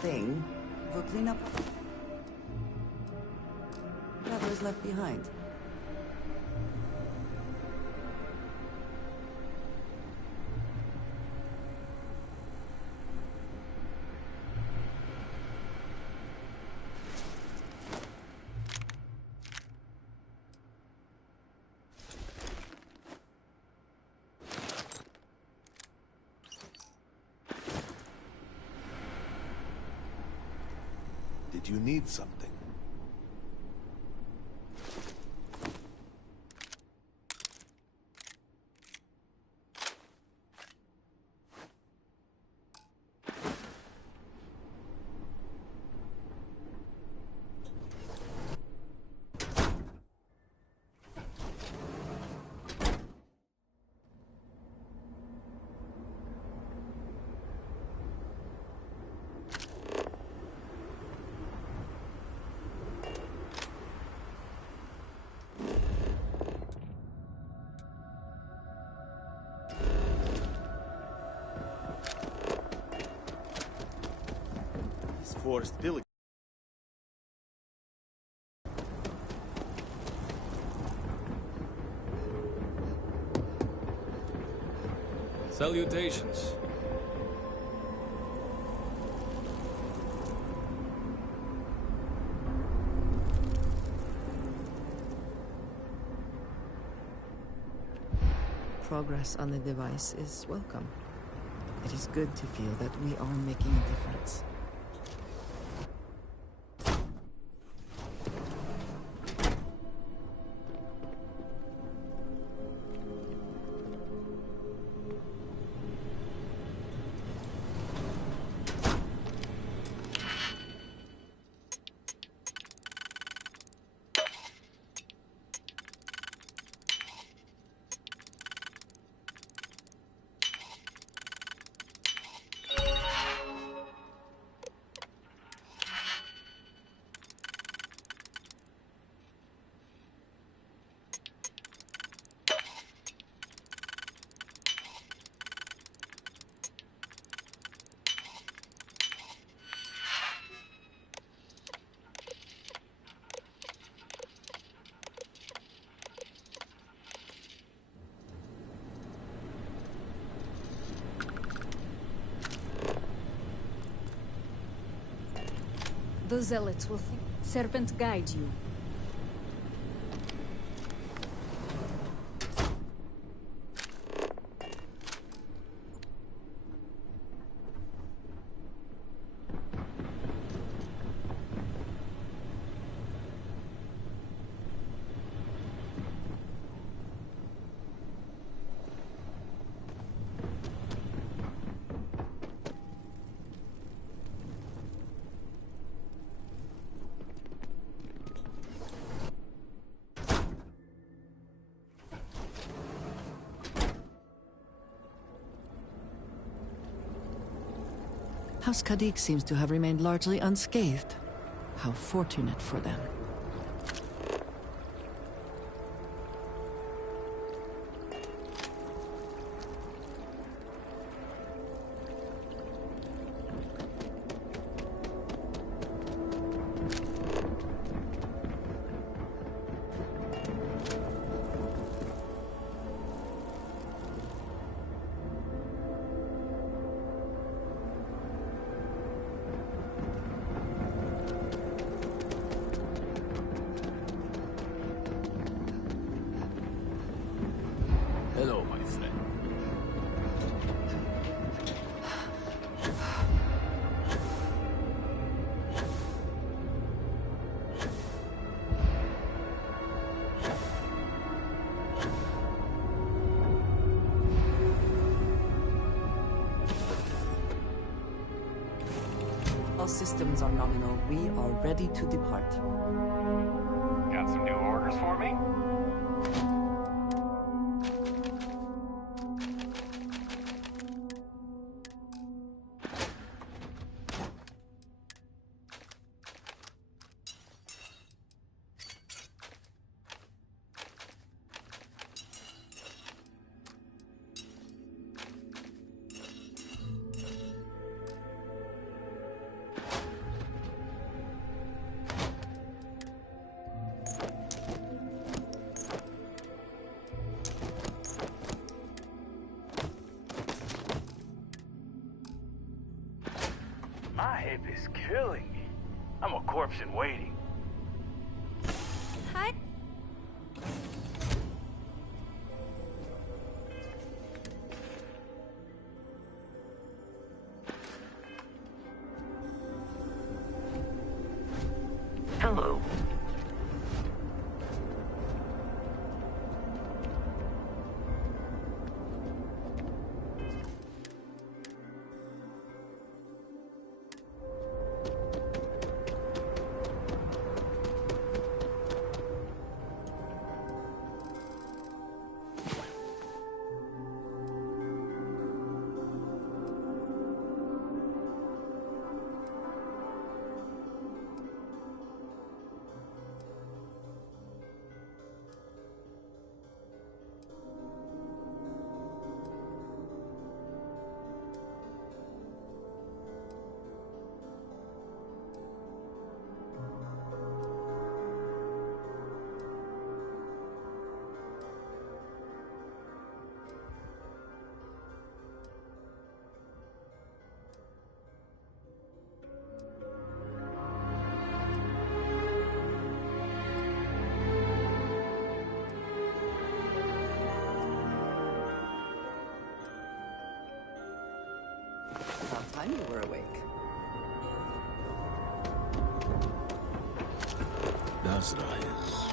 thing will clean up whatever is left behind. Did you need something? Forest village. Salutations. Progress on the device is welcome. It is good to feel that we are making a difference. The zealots will think. Serpent guide you. House Kadik seems to have remained largely unscathed. How fortunate for them. Hello, my friend. All systems are nominal. We are ready to depart. Got some new orders for me? My hip is killing me. I'm a corpse in waiting. Hi. Hello. About time you were awake. Das Reis.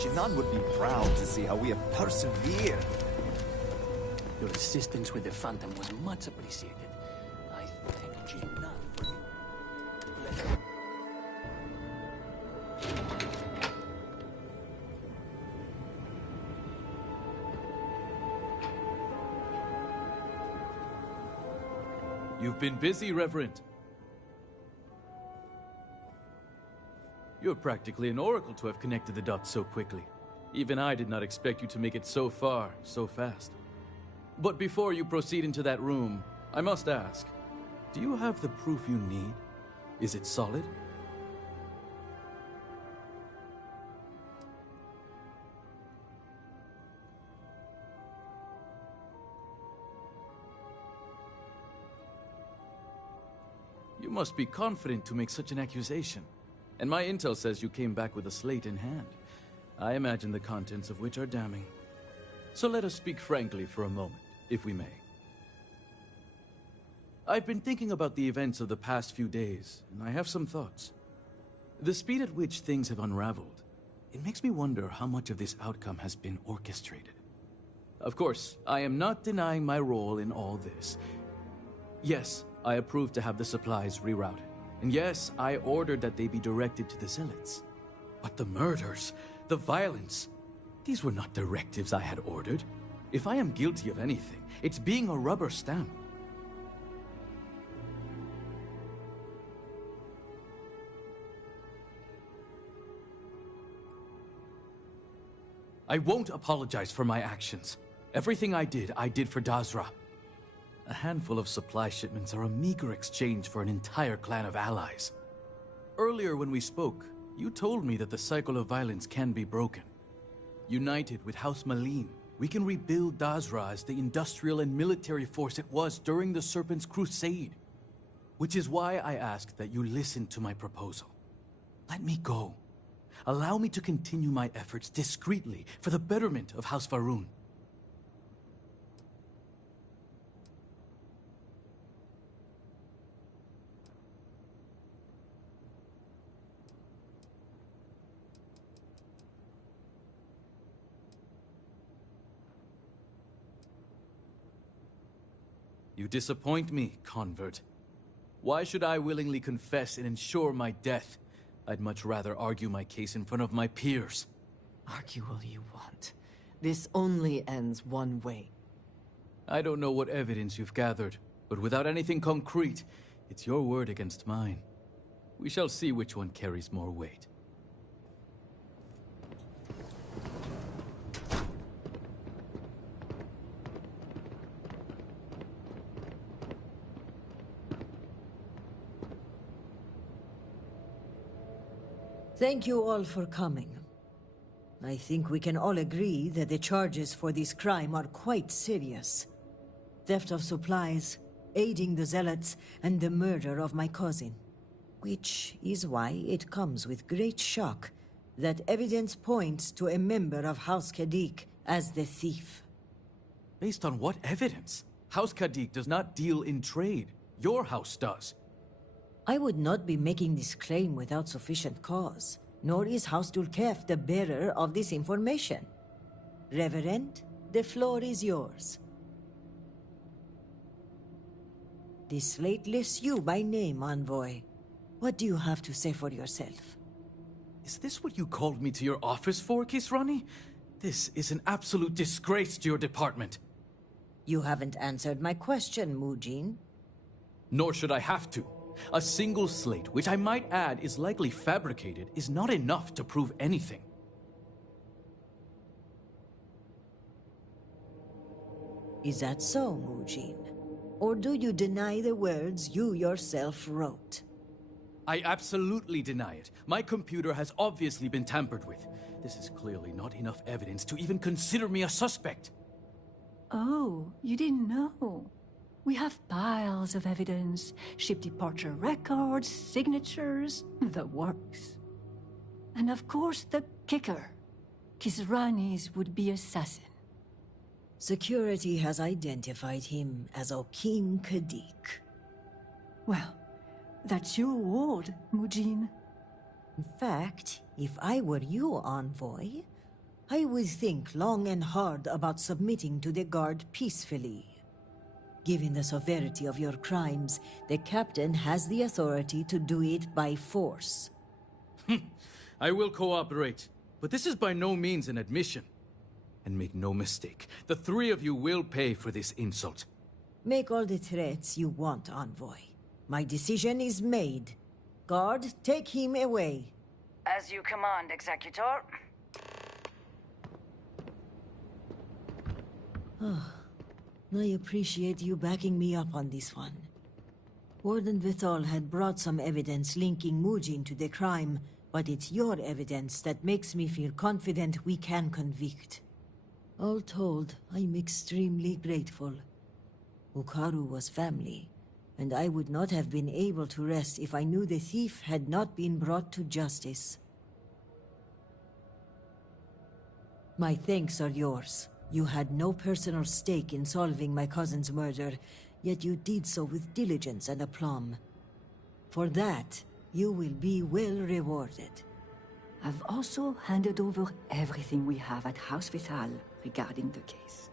Jinan would be proud to see how we have persevered. Your assistance with the Phantom was much appreciated. I thank Jinan for your... You've been busy, Reverend. You're practically an oracle to have connected the dots so quickly. Even I did not expect you to make it so far, so fast. But before you proceed into that room, I must ask, do you have the proof you need? Is it solid? You must be confident to make such an accusation. And my intel says you came back with a slate in hand. I imagine the contents of which are damning. So let us speak frankly for a moment, if we may. I've been thinking about the events of the past few days, and I have some thoughts. The speed at which things have unraveled, it makes me wonder how much of this outcome has been orchestrated. Of course, I am not denying my role in all this. Yes, I approved to have the supplies rerouted. And yes, I ordered that they be directed to the zealots. But the murders, the violence, these were not directives I had ordered. If I am guilty of anything, it's being a rubber stamp. I won't apologize for my actions. Everything I did for Dazra. A handful of supply shipments are a meager exchange for an entire clan of allies. Earlier when we spoke, you told me that the cycle of violence can be broken. United with House Malin, we can rebuild Dazra as the industrial and military force it was during the Serpent's Crusade. Which is why I asked that you listen to my proposal. Let me go. Allow me to continue my efforts discreetly for the betterment of House Va'ruun. You disappoint me, convert. Why should I willingly confess and ensure my death? I'd much rather argue my case in front of my peers. Argue all you want. This only ends one way. I don't know what evidence you've gathered, but without anything concrete, it's your word against mine. We shall see which one carries more weight. Thank you all for coming. I think we can all agree that the charges for this crime are quite serious. Theft of supplies, aiding the zealots, and the murder of my cousin. Which is why it comes with great shock that evidence points to a member of House Kadik as the thief. Based on what evidence? House Kadik does not deal in trade. Your house does. I would not be making this claim without sufficient cause, nor is House Dulkef the bearer of this information. Reverend, the floor is yours. This slate lists you by name, Envoy. What do you have to say for yourself? Is this what you called me to your office for, Kisrani? This is an absolute disgrace to your department. You haven't answered my question, Mujin. Nor should I have to. A single slate, which I might add is likely fabricated, is not enough to prove anything. Is that so, Mujin? Or do you deny the words you yourself wrote? I absolutely deny it. My computer has obviously been tampered with. This is clearly not enough evidence to even consider me a suspect. Oh, you didn't know. We have piles of evidence, ship departure records, signatures, the works. And of course the kicker. Kisrani's would-be assassin. Security has identified him as Okim Kadik. Well, that's your ward, Mujin. In fact, if I were you, Envoy, I would think long and hard about submitting to the Guard peacefully. Given the severity of your crimes, the captain has the authority to do it by force. I will cooperate, but this is by no means an admission. And make no mistake, the three of you will pay for this insult. Make all the threats you want, Envoy. My decision is made. Guard, take him away. As you command, Executor. I appreciate you backing me up on this one. Warden Vithal had brought some evidence linking Mujin to the crime, but it's your evidence that makes me feel confident we can convict. All told, I'm extremely grateful. Ukaru was family, and I would not have been able to rest if I knew the thief had not been brought to justice. My thanks are yours. You had no personal stake in solving my cousin's murder, yet you did so with diligence and aplomb. For that, you will be well rewarded. I've also handed over everything we have at House Vital regarding the case.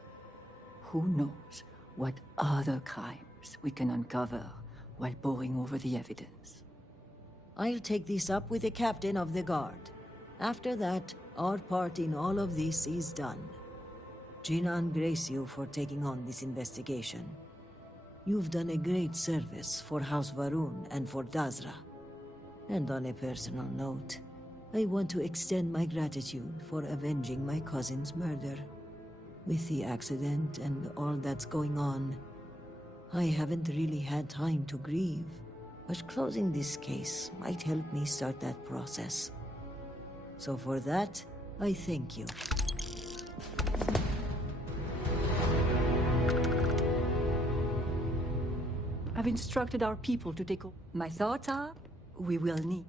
Who knows what other crimes we can uncover while poring over the evidence. I'll take this up with the captain of the guard. After that, our part in all of this is done. Jinan grace you for taking on this investigation. You've done a great service for House Varun and for Dazra. And on a personal note, I want to extend my gratitude for avenging my cousin's murder. With the accident and all that's going on, I haven't really had time to grieve, but closing this case might help me start that process. So for that, I thank you. I've instructed our people to take over. My thoughts are, we will need.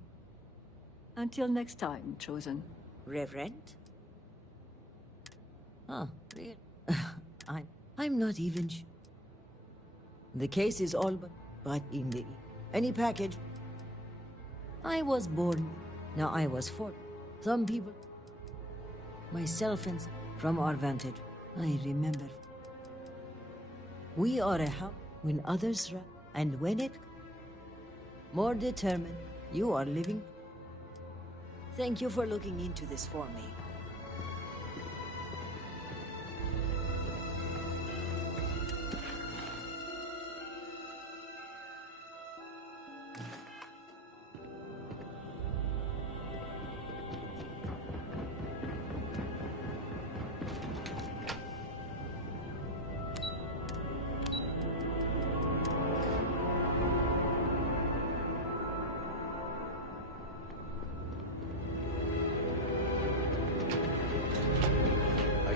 Until next time, Chosen. Reverend? Oh, really? I'm not even The case is all but in the... Any package. I was born. Now I was 4. Some people... Myself and... From our vantage, I remember. We are a house when others run, and when it... More determined, you are living... Thank you for looking into this for me.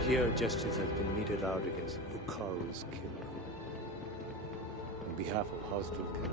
Here, justice has been meted out against Ukaru's killer. On behalf of House Dulcan.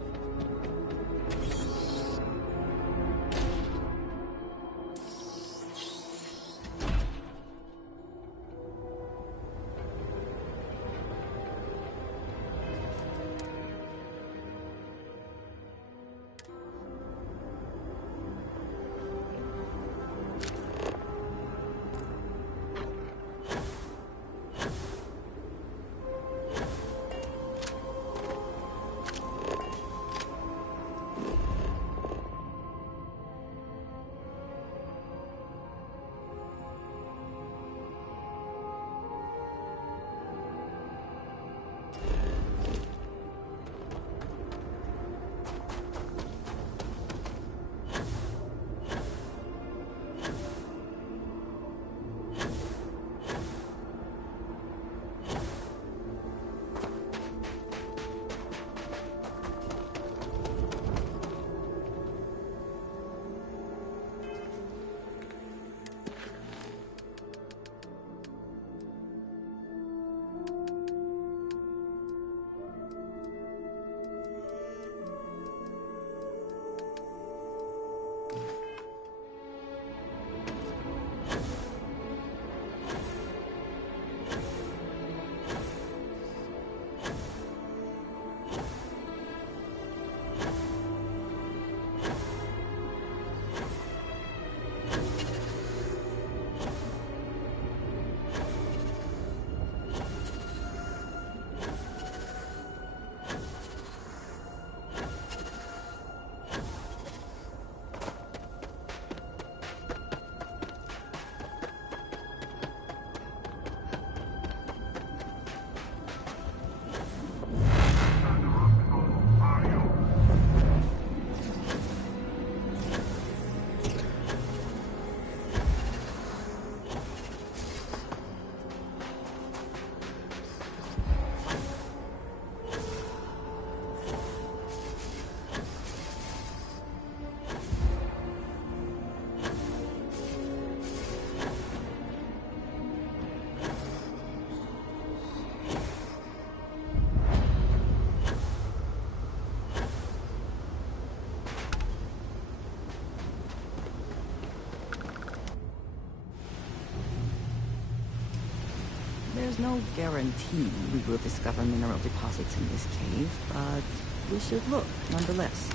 There's no guarantee we will discover mineral deposits in this cave, but we should look nonetheless.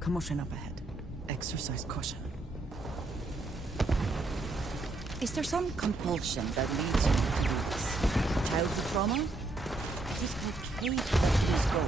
Commotion up ahead. Exercise caution. Is there some compulsion that leads you to do this? Childhood trauma? It is called cage that please go.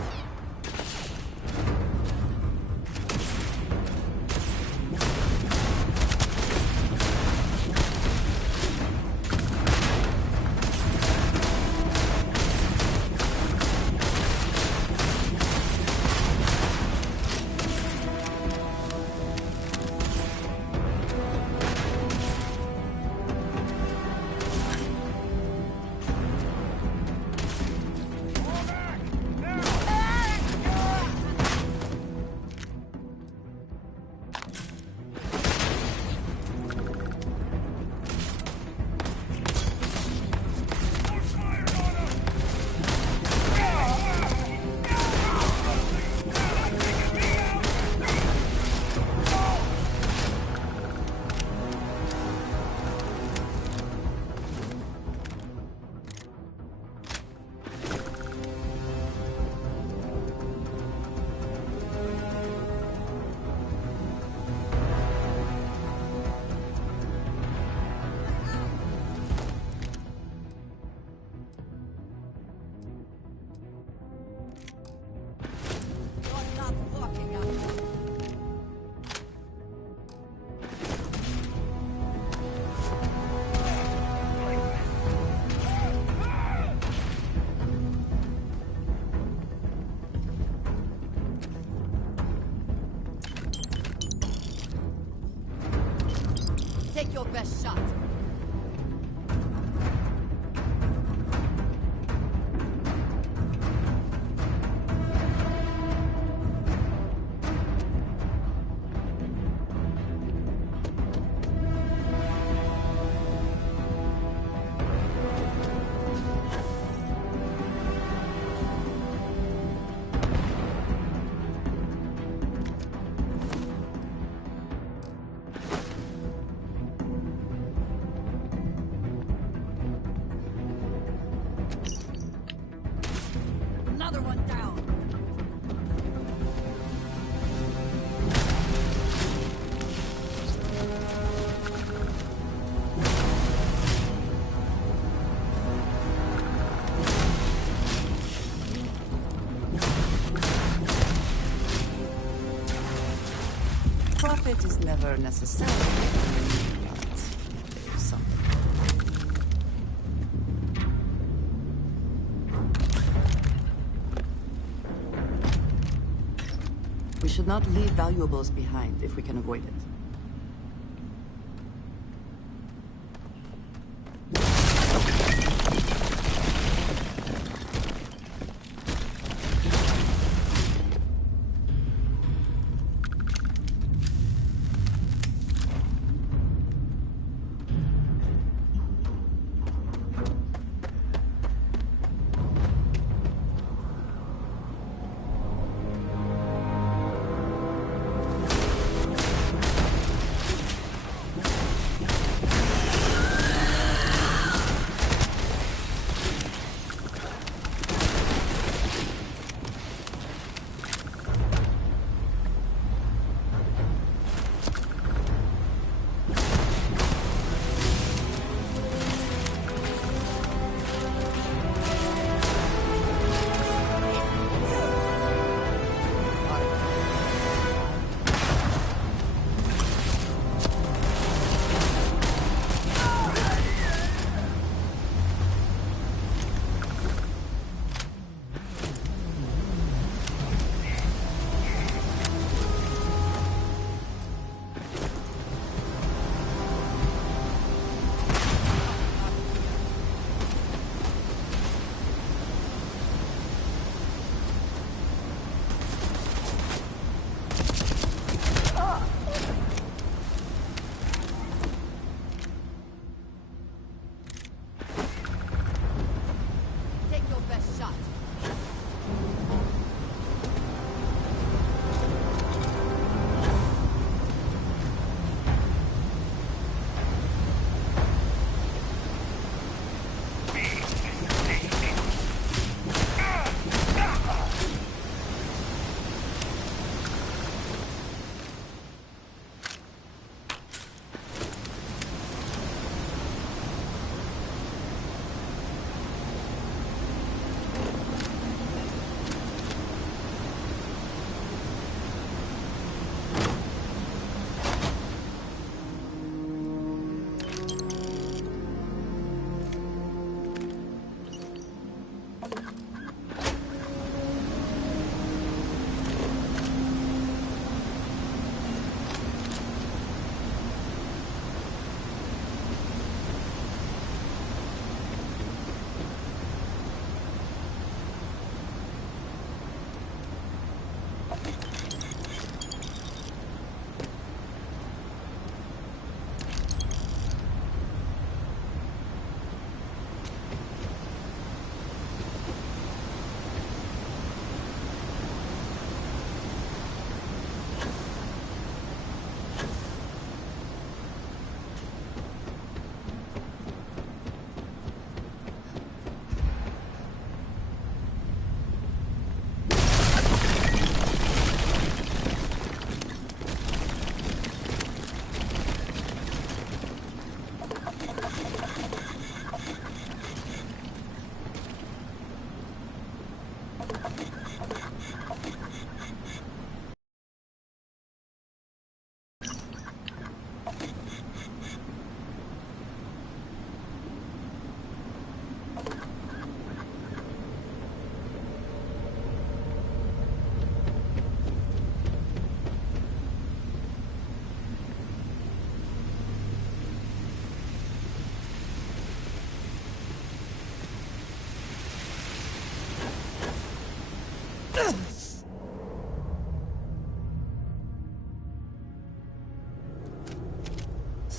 Take your best shot. Another one down. Profit is never necessary, but there's something. We should not leave valuables behind if we can avoid it.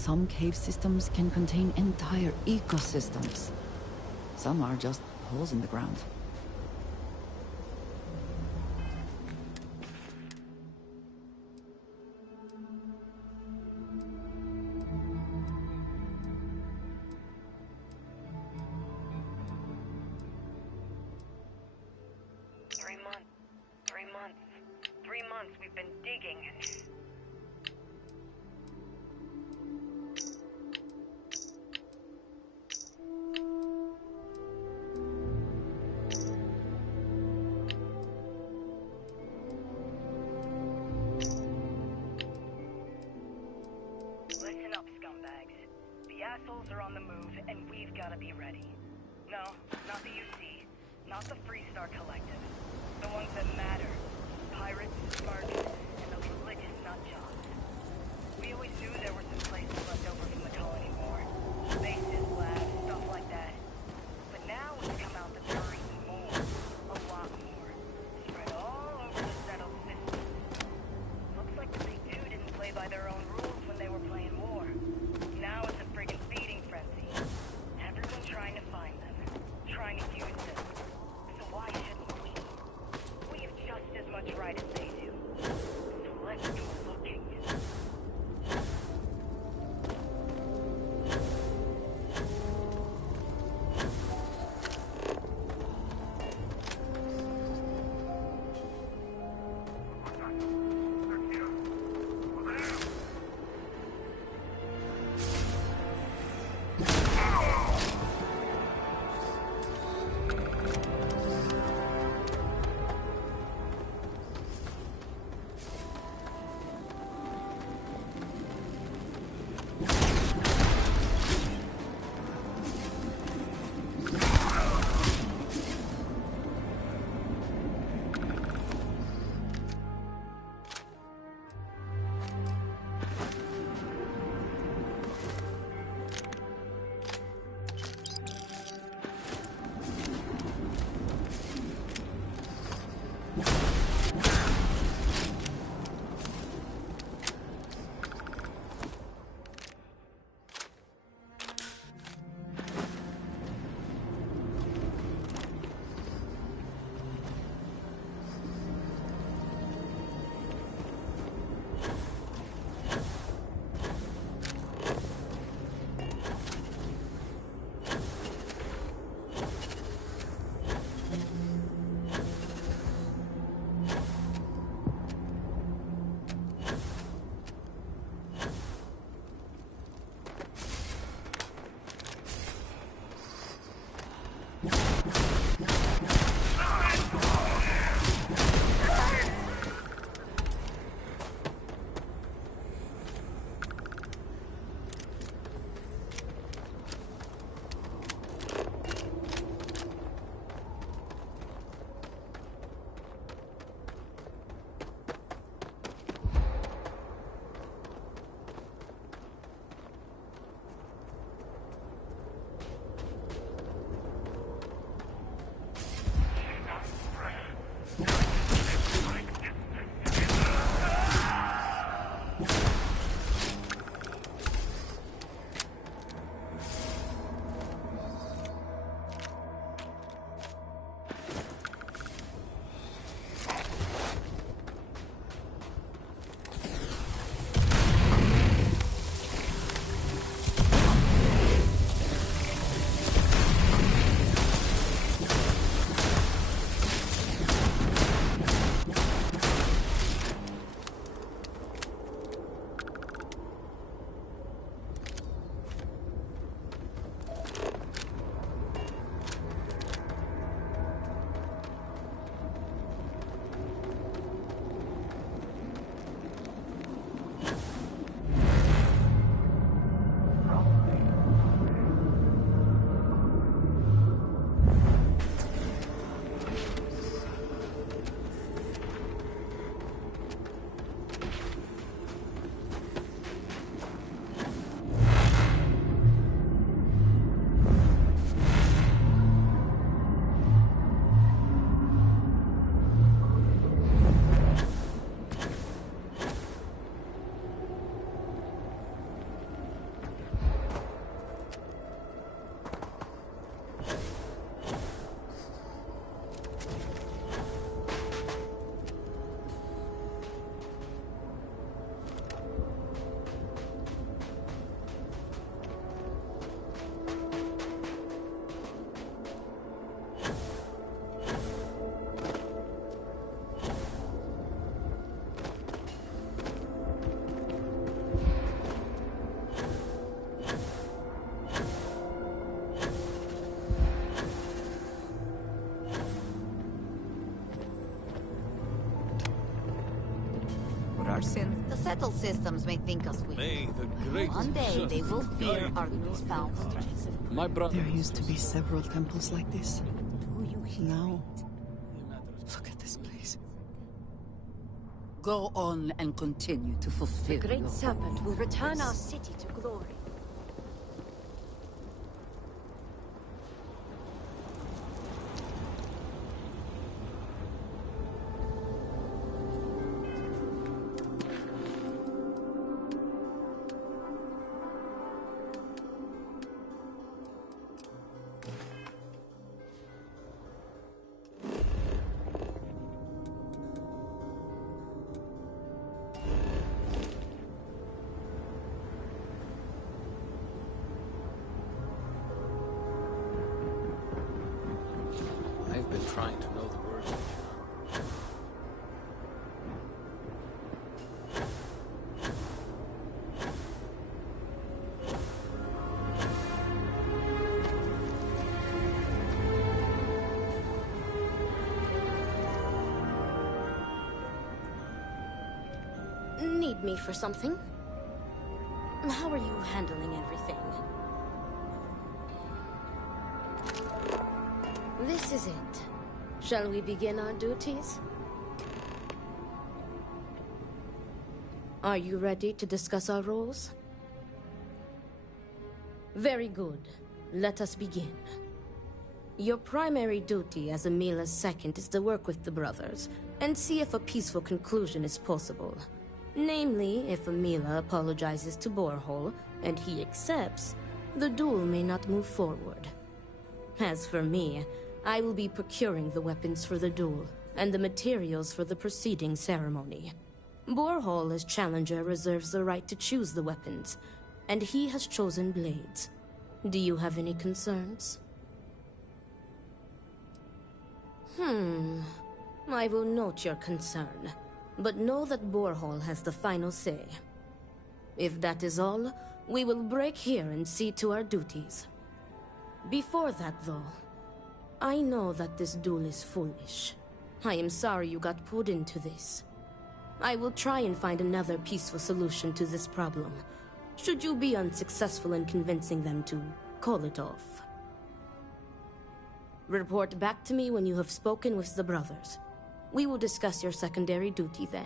some cave systems can contain entire ecosystems. Some are just holes in the ground. We've been digging and... Listen up, scumbags. The assholes are on the move, and we've got to be ready. No, not the UC. Not the Freestar Collective. The ones that matter. Pirates, Spartans, and those religious nutjobs. We always knew there were some places left over from the colony war. Bases, labs, stuff like that. But now it's come out that there are even more. A lot more. Spread all over the settled systems. Looks like the Big Two didn't play by their own rules when they were playing war. Now it's a friggin' feeding frenzy. Everyone trying to find them. Trying to use them. So why shouldn't we? We have just as much right as they do. our sins. The settled systems may think us weak. May the great One day they will fear our newfound strength. My brother. There used to be several temples like this. Now, look at this place. Go on and continue to fulfill The Great your Serpent will return our purpose. city to glory. I've been trying to know the words of Need me for something? How are you handling everything? This is it. Shall we begin our duties? Are you ready to discuss our roles? Very good. Let us begin. Your primary duty as Amila's second is to work with the brothers and see if a peaceful conclusion is possible. Namely, if Amila apologizes to Borehole and he accepts, the duel may not move forward. As for me, I will be procuring the weapons for the duel and the materials for the preceding ceremony. Borehole as challenger reserves the right to choose the weapons, and he has chosen blades. Do you have any concerns? I will note your concern, but know that Borehole has the final say. If that is all, we will break here and see to our duties. Before that, though, I know that this duel is foolish. I am sorry you got pulled into this. I will try and find another peaceful solution to this problem, should you be unsuccessful in convincing them to call it off. Report back to me when you have spoken with the brothers. We will discuss your secondary duty then.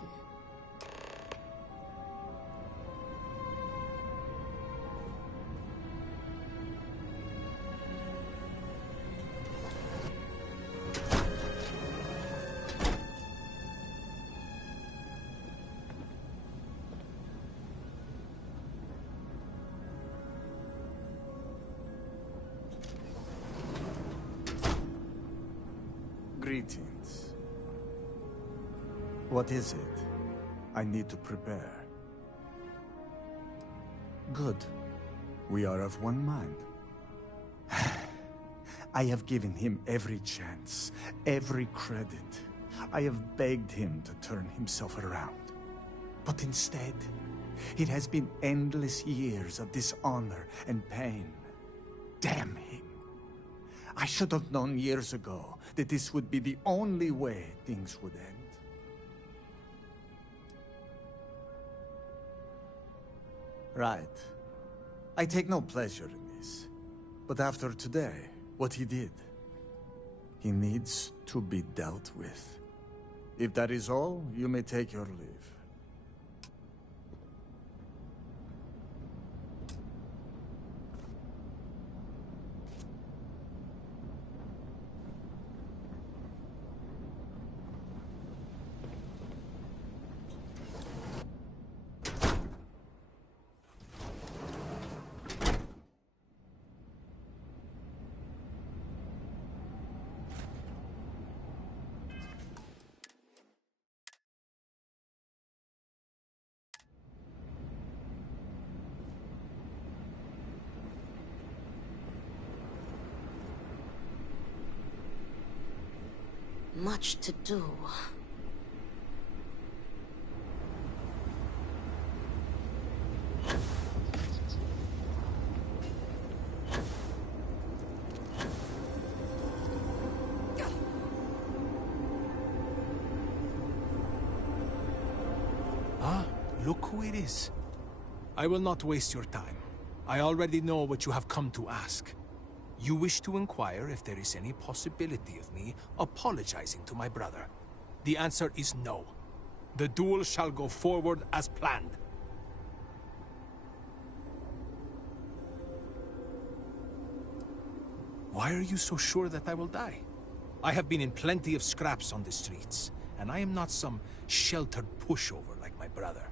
Greetings. What is it? I need to prepare. Good. We are of one mind. I have given him every chance, every credit. I have begged him to turn himself around. But instead, it has been endless years of dishonor and pain. Damn him. I should have known years ago that this would be the only way things would end. Right. I take no pleasure in this. But after today, what he did, he needs to be dealt with. If that is all, you may take your leave. Much to do. Huh? look who it is. I will not waste your time. I already know what you have come to ask. You wish to inquire if there is any possibility of me apologizing to my brother. The answer is no. The duel shall go forward as planned. Why are you so sure that I will die? I have been in plenty of scraps on the streets, and I am not some sheltered pushover like my brother.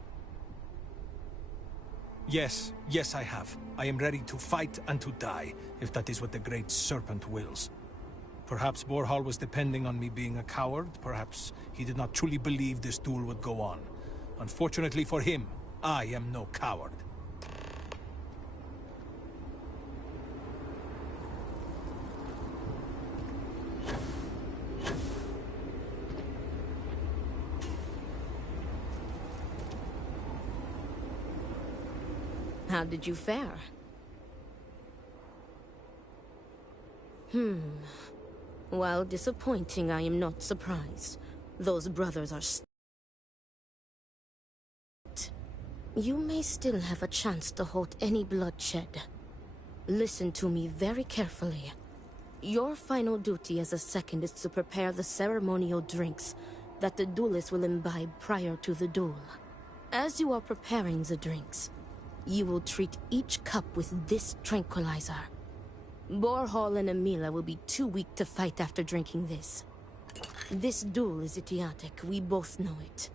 Yes, I have. I am ready to fight and to die, if that is what the Great Serpent wills. Perhaps Borhall was depending on me being a coward. Perhaps he did not truly believe this duel would go on. Unfortunately for him, I am no coward. How did you fare? While disappointing, I am not surprised. Those brothers are You may still have a chance to halt any bloodshed. Listen to me very carefully. Your final duty as a second is to prepare the ceremonial drinks that the duelists will imbibe prior to the duel. As you are preparing the drinks, you will treat each cup with this tranquilizer. Borhall and Amila will be too weak to fight after drinking this. This duel is idiotic, we both know it.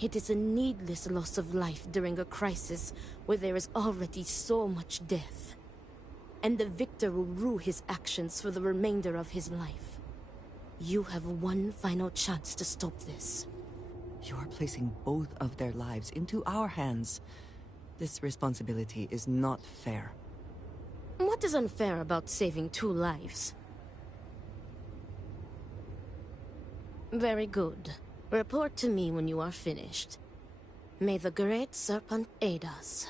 It is a needless loss of life during a crisis where there is already so much death. And the victor will rue his actions for the remainder of his life. You have one final chance to stop this. You are placing both of their lives into our hands. This responsibility is not fair. What is unfair about saving 2 lives? Very good. Report to me when you are finished. May the Great Serpent aid us.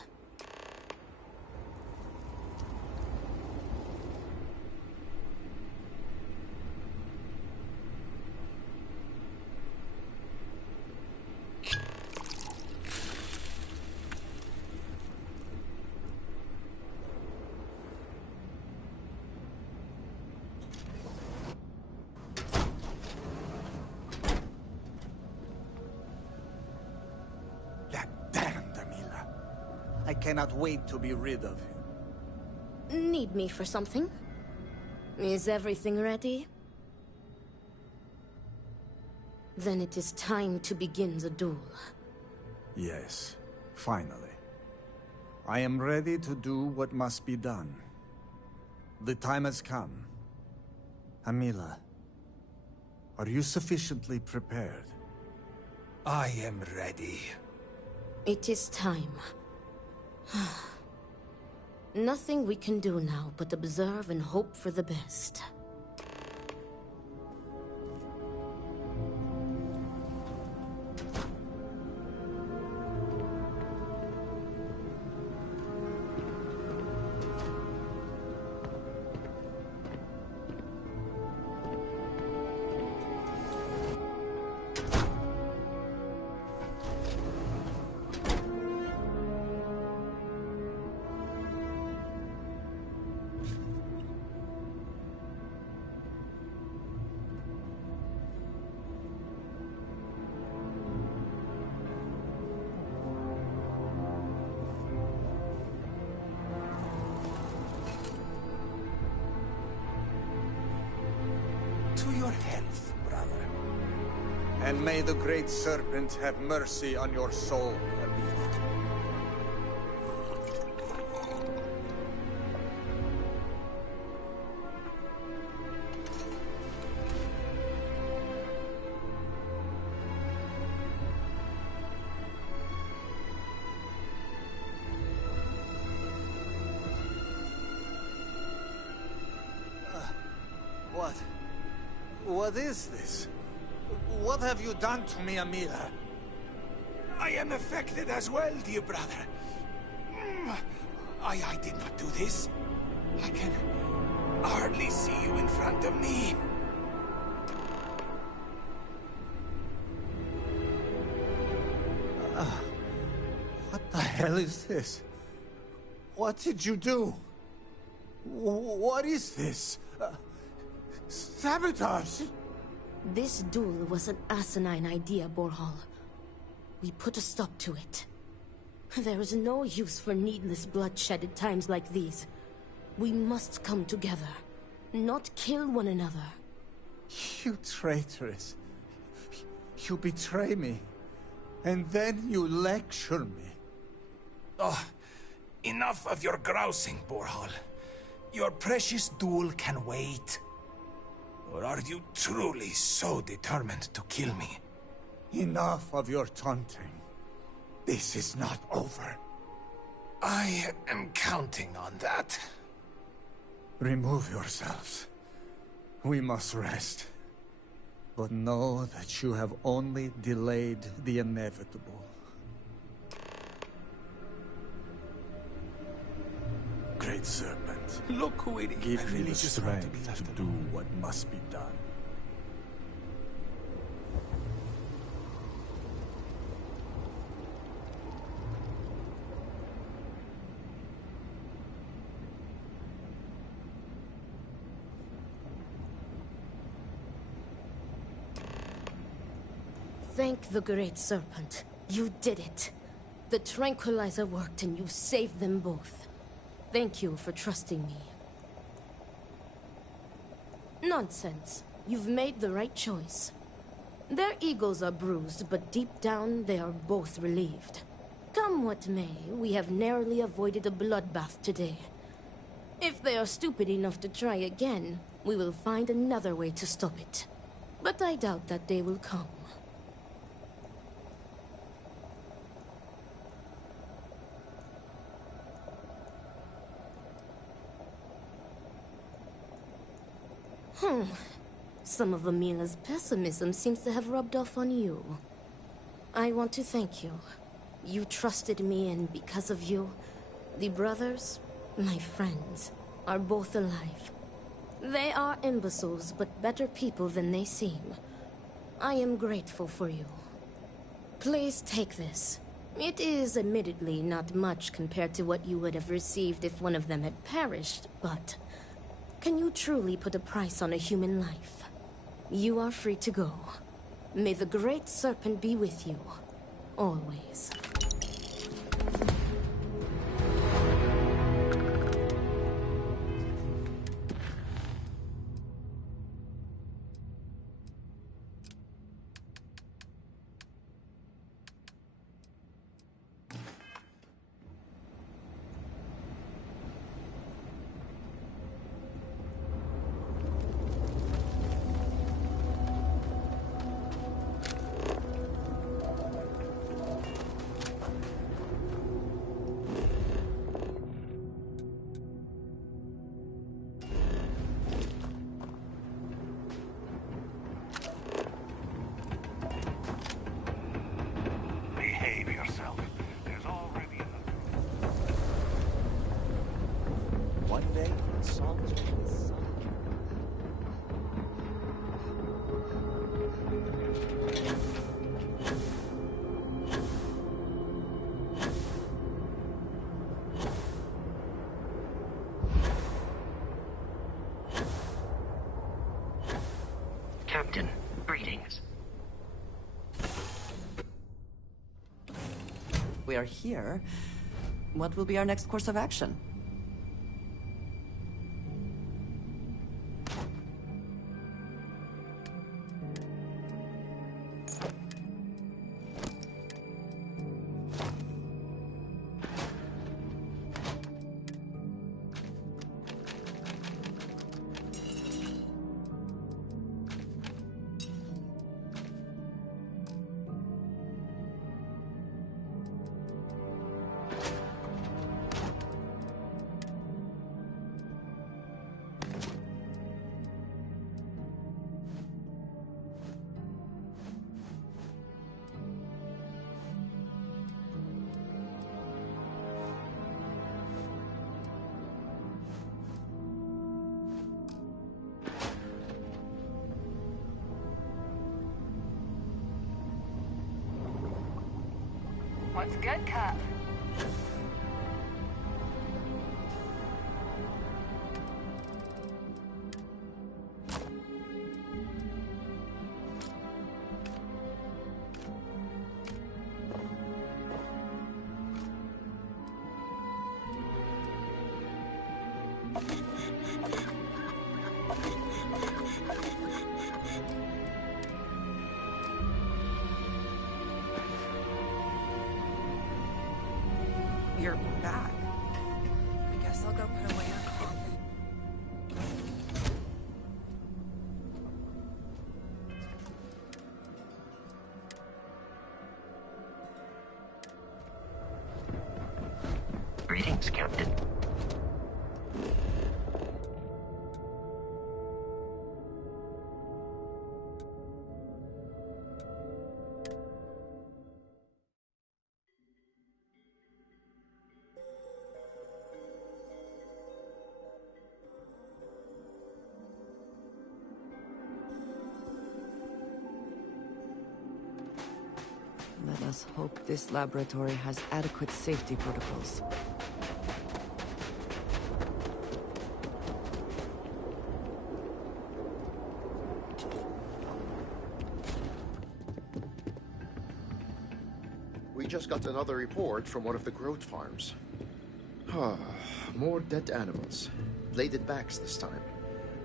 I cannot wait to be rid of him. Need me for something? Is everything ready? Then it is time to begin the duel. Yes, finally. I am ready to do what must be done. The time has come. Amila, are you sufficiently prepared? I am ready. It is time. Nothing we can do now but observe and hope for the best. To your health, brother. And may the Great Serpent have mercy on your soul, Amila. What is this? What have you done to me, Amila? I am affected as well, dear brother. I did not do this. I can hardly see you in front of me. What the hell is this? What did you do? What is this? Sabotage! This duel was an asinine idea, Borhal. We put a stop to it. There is no use for needless bloodshed at times like these. We must come together, not kill one another. You traitoress. You betray me. And then you lecture me. Oh, enough of your grousing, Borhal. Your precious duel can wait. Or are you truly so determined to kill me? Enough of your taunting. This is not over. I am counting on that. Remove yourselves. We must rest. But know that you have only delayed the inevitable. Great Serpent. Look who it is. Give me the strength to do what must be done. Thank the Great Serpent. You did it. The tranquilizer worked and you saved them both. Thank you for trusting me. Nonsense. You've made the right choice. Their egos are bruised, but deep down they are both relieved. Come what may, we have narrowly avoided a bloodbath today. If they are stupid enough to try again, we will find another way to stop it. But I doubt that day will come. Some of Amila's pessimism seems to have rubbed off on you. I want to thank you. You trusted me, and because of you, the brothers, my friends, are both alive. They are imbeciles, but better people than they seem. I am grateful for you. Please take this. It is admittedly not much compared to what you would have received if one of them had perished, but... can you truly put a price on a human life? You are free to go. May the Great Serpent be with you. Always. Captain, greetings. We are here. What will be our next course of action? What's good, Cup? You're back. I guess I'll go put away our coffee. Greetings, Captain. Let us hope this laboratory has adequate safety protocols. We just got another report from one of the growth farms. More dead animals. Bladed backs this time.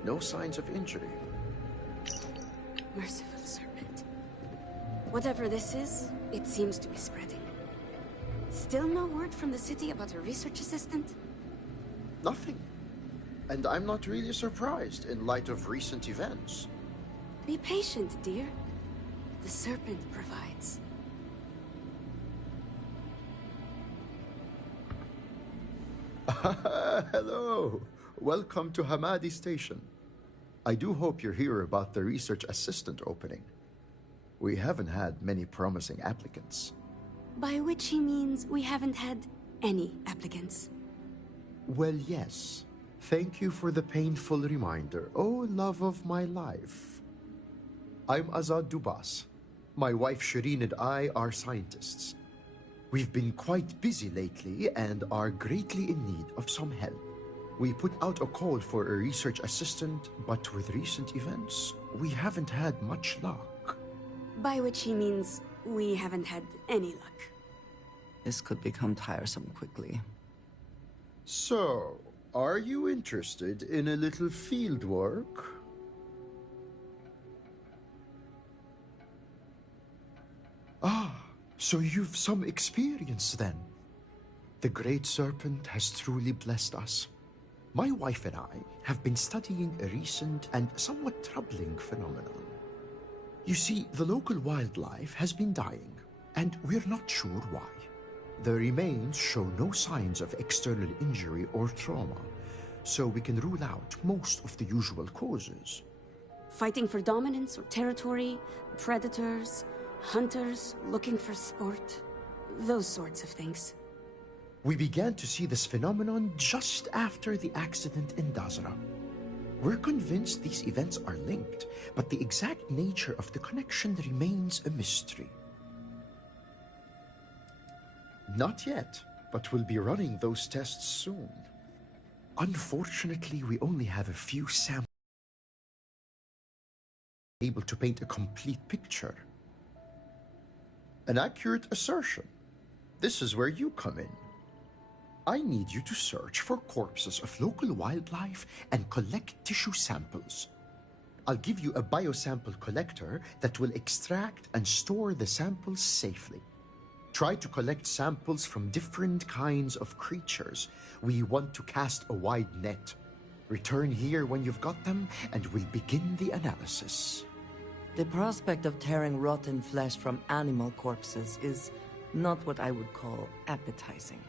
No signs of injury. Merciful serpent. Whatever this is, it seems to be spreading. Still no word from the city about a research assistant? Nothing. And I'm not really surprised in light of recent events. Be patient, dear. The serpent provides. Hello. Welcome to Hamadi Station. I do hope you're here about the research assistant opening. We haven't had many promising applicants. By which he means we haven't had any applicants. Well, yes. Thank you for the painful reminder. Oh, love of my life. I'm Azad Dubas. My wife Shireen and I are scientists. We've been quite busy lately and are greatly in need of some help. We put out a call for a research assistant, but with recent events, we haven't had much luck. By which he means we haven't had any luck. This could become tiresome quickly. So, are you interested in a little field work? So you've some experience then. The Great Serpent has truly blessed us. My wife and I have been studying a recent and somewhat troubling phenomenon. You see, the local wildlife has been dying, and we're not sure why. The remains show no signs of external injury or trauma, so we can rule out most of the usual causes. Fighting for dominance or territory, predators, hunters looking for sport, those sorts of things. We began to see this phenomenon just after the accident in Dazra. We're convinced these events are linked, but the exact nature of the connection remains a mystery. Not yet, but we'll be running those tests soon. Unfortunately, we only have a few samples able to paint a complete picture. An accurate assertion. This is where you come in. I need you to search for corpses of local wildlife and collect tissue samples. I'll give you a biosample collector that will extract and store the samples safely. Try to collect samples from different kinds of creatures. We want to cast a wide net. Return here when you've got them, and we'll begin the analysis. The prospect of tearing rotten flesh from animal corpses is not what I would call appetizing.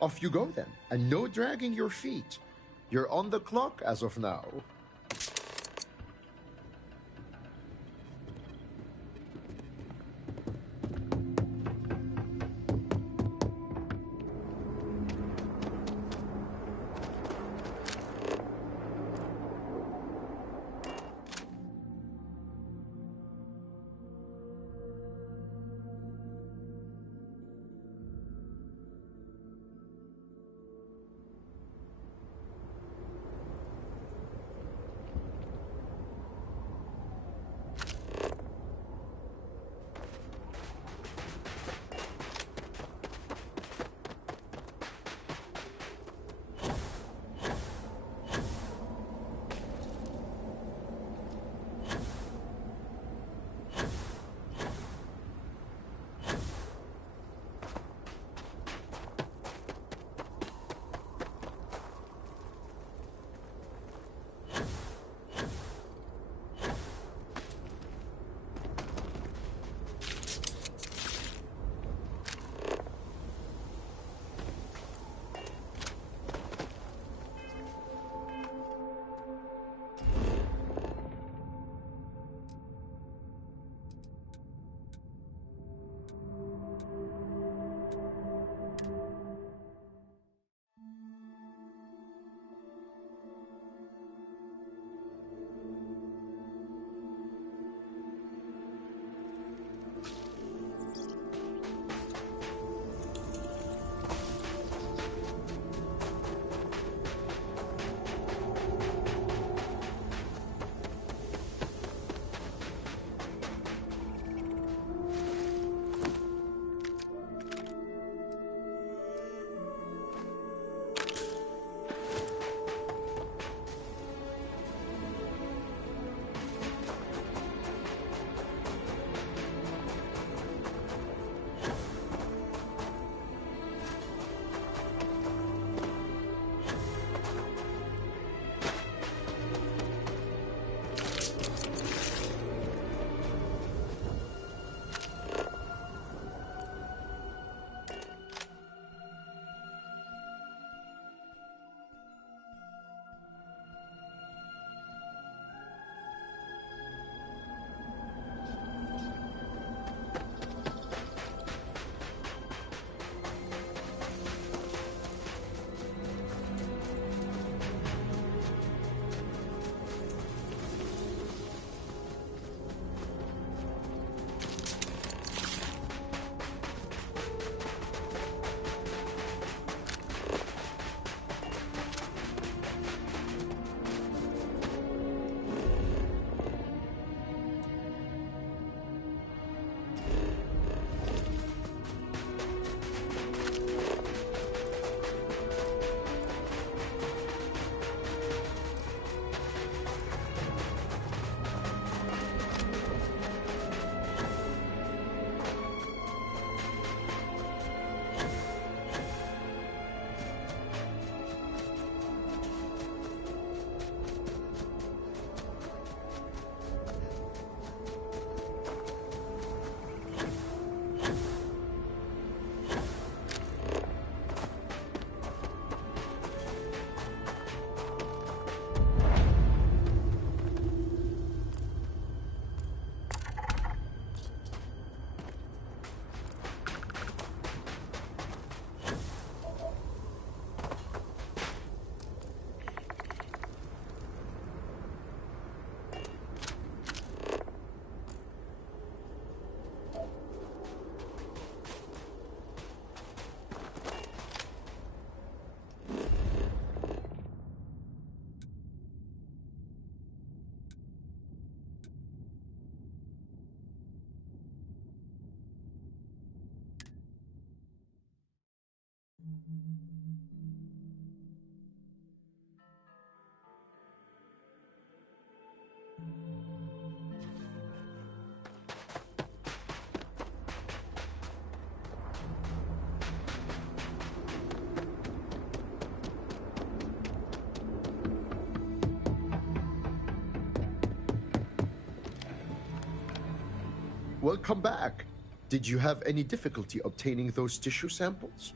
Off you go then, and no dragging your feet. You're on the clock as of now. welcome back. Did you have any difficulty obtaining those tissue samples?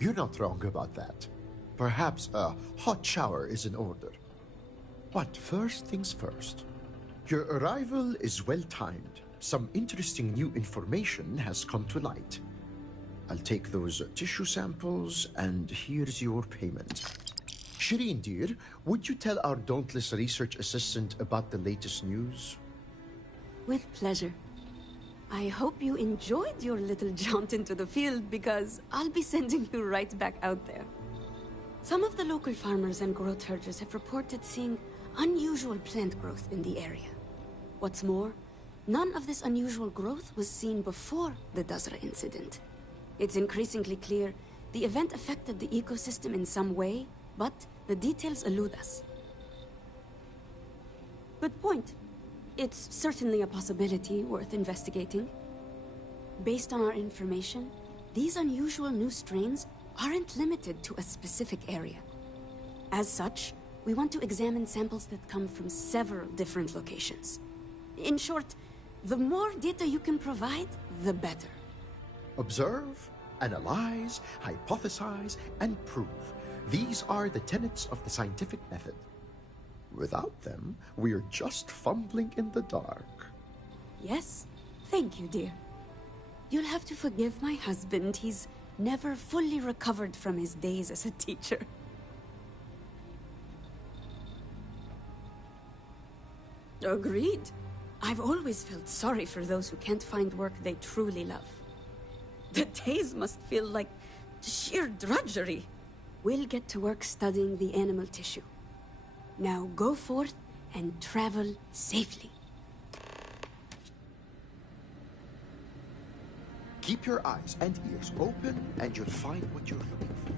You're not wrong about that. Perhaps a hot shower is in order. But first things first. Your arrival is well timed. Some interesting new information has come to light. I'll take those tissue samples, and here's your payment. Shireen, dear, would you tell our dauntless research assistant about the latest news? With pleasure. I hope you enjoyed your little jaunt into the field, because I'll be sending you right back out there. Some of the local farmers and growth herders have reported seeing unusual plant growth in the area. What's more, none of this unusual growth was seen before the Dazra incident. It's increasingly clear the event affected the ecosystem in some way, but the details elude us. Good point. It's certainly a possibility worth investigating. Based on our information, these unusual new strains aren't limited to a specific area. As such, we want to examine samples that come from several different locations. In short, the more data you can provide, the better. Observe, analyze, hypothesize, and prove. These are the tenets of the scientific method. Without them, we're just fumbling in the dark. Yes, thank you, dear. You'll have to forgive my husband. He's never fully recovered from his days as a teacher. Agreed. I've always felt sorry for those who can't find work they truly love. The days must feel like sheer drudgery. We'll get to work studying the animal tissue. Now go forth and travel safely. Keep your eyes and ears open, and you'll find what you're looking for.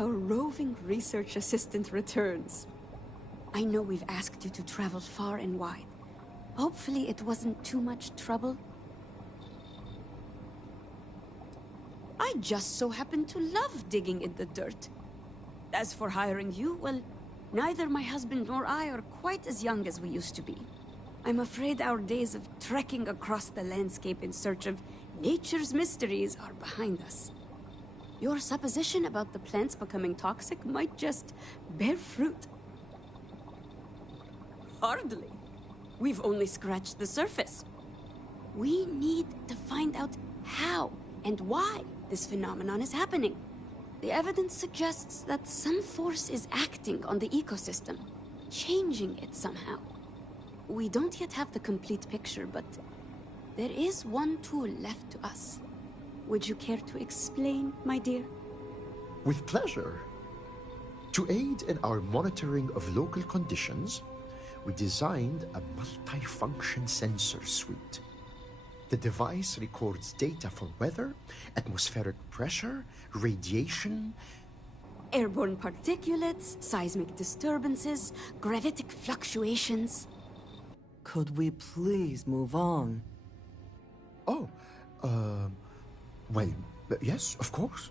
our roving research assistant returns. I know we've asked you to travel far and wide. Hopefully it wasn't too much trouble. I just so happen to love digging in the dirt. As for hiring you, well, neither my husband nor I are quite as young as we used to be. I'm afraid our days of trekking across the landscape in search of nature's mysteries are behind us. Your supposition about the plants becoming toxic might just bear fruit. Hardly. We've only scratched the surface. We need to find out how and why this phenomenon is happening. The evidence suggests that some force is acting on the ecosystem, changing it somehow. We don't yet have the complete picture, but there is one tool left to us. Would you care to explain, my dear? With pleasure. To aid in our monitoring of local conditions, we designed a multi-function sensor suite. The device records data for weather, atmospheric pressure, radiation, Airborne particulates, seismic disturbances, gravitic fluctuations. Could we please move on? Oh, well, yes, of course.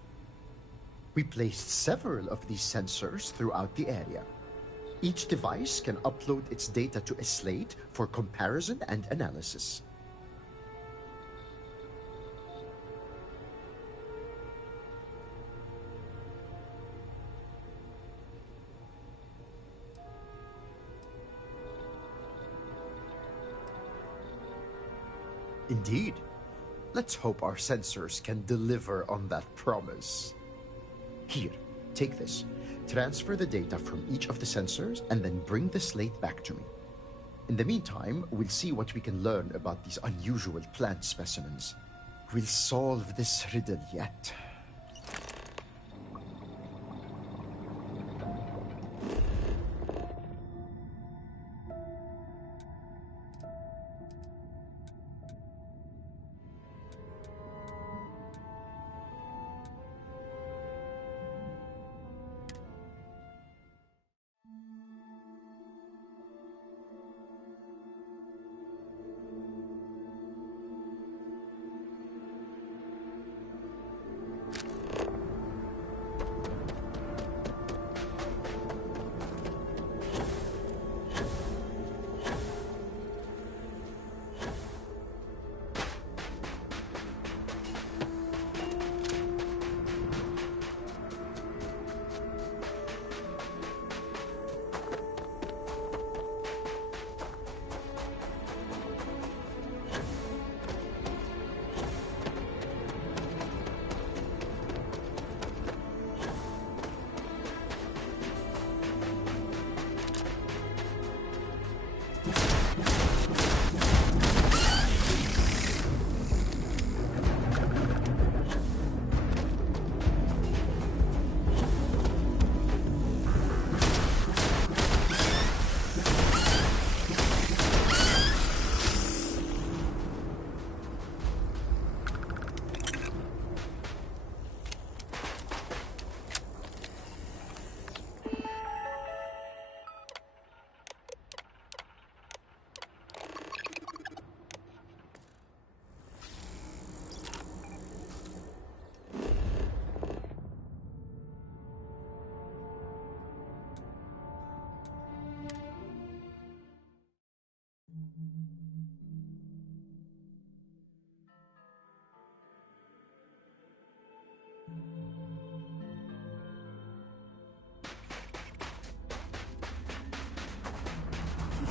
We placed several of these sensors throughout the area. Each device can upload its data to a slate for comparison and analysis. Indeed. Let's hope our sensors can deliver on that promise. Here, take this. Transfer the data from each of the sensors and then bring the slate back to me. In the meantime, we'll see what we can learn about these unusual plant specimens. We'll solve this riddle yet.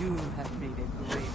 You have made a great mistake.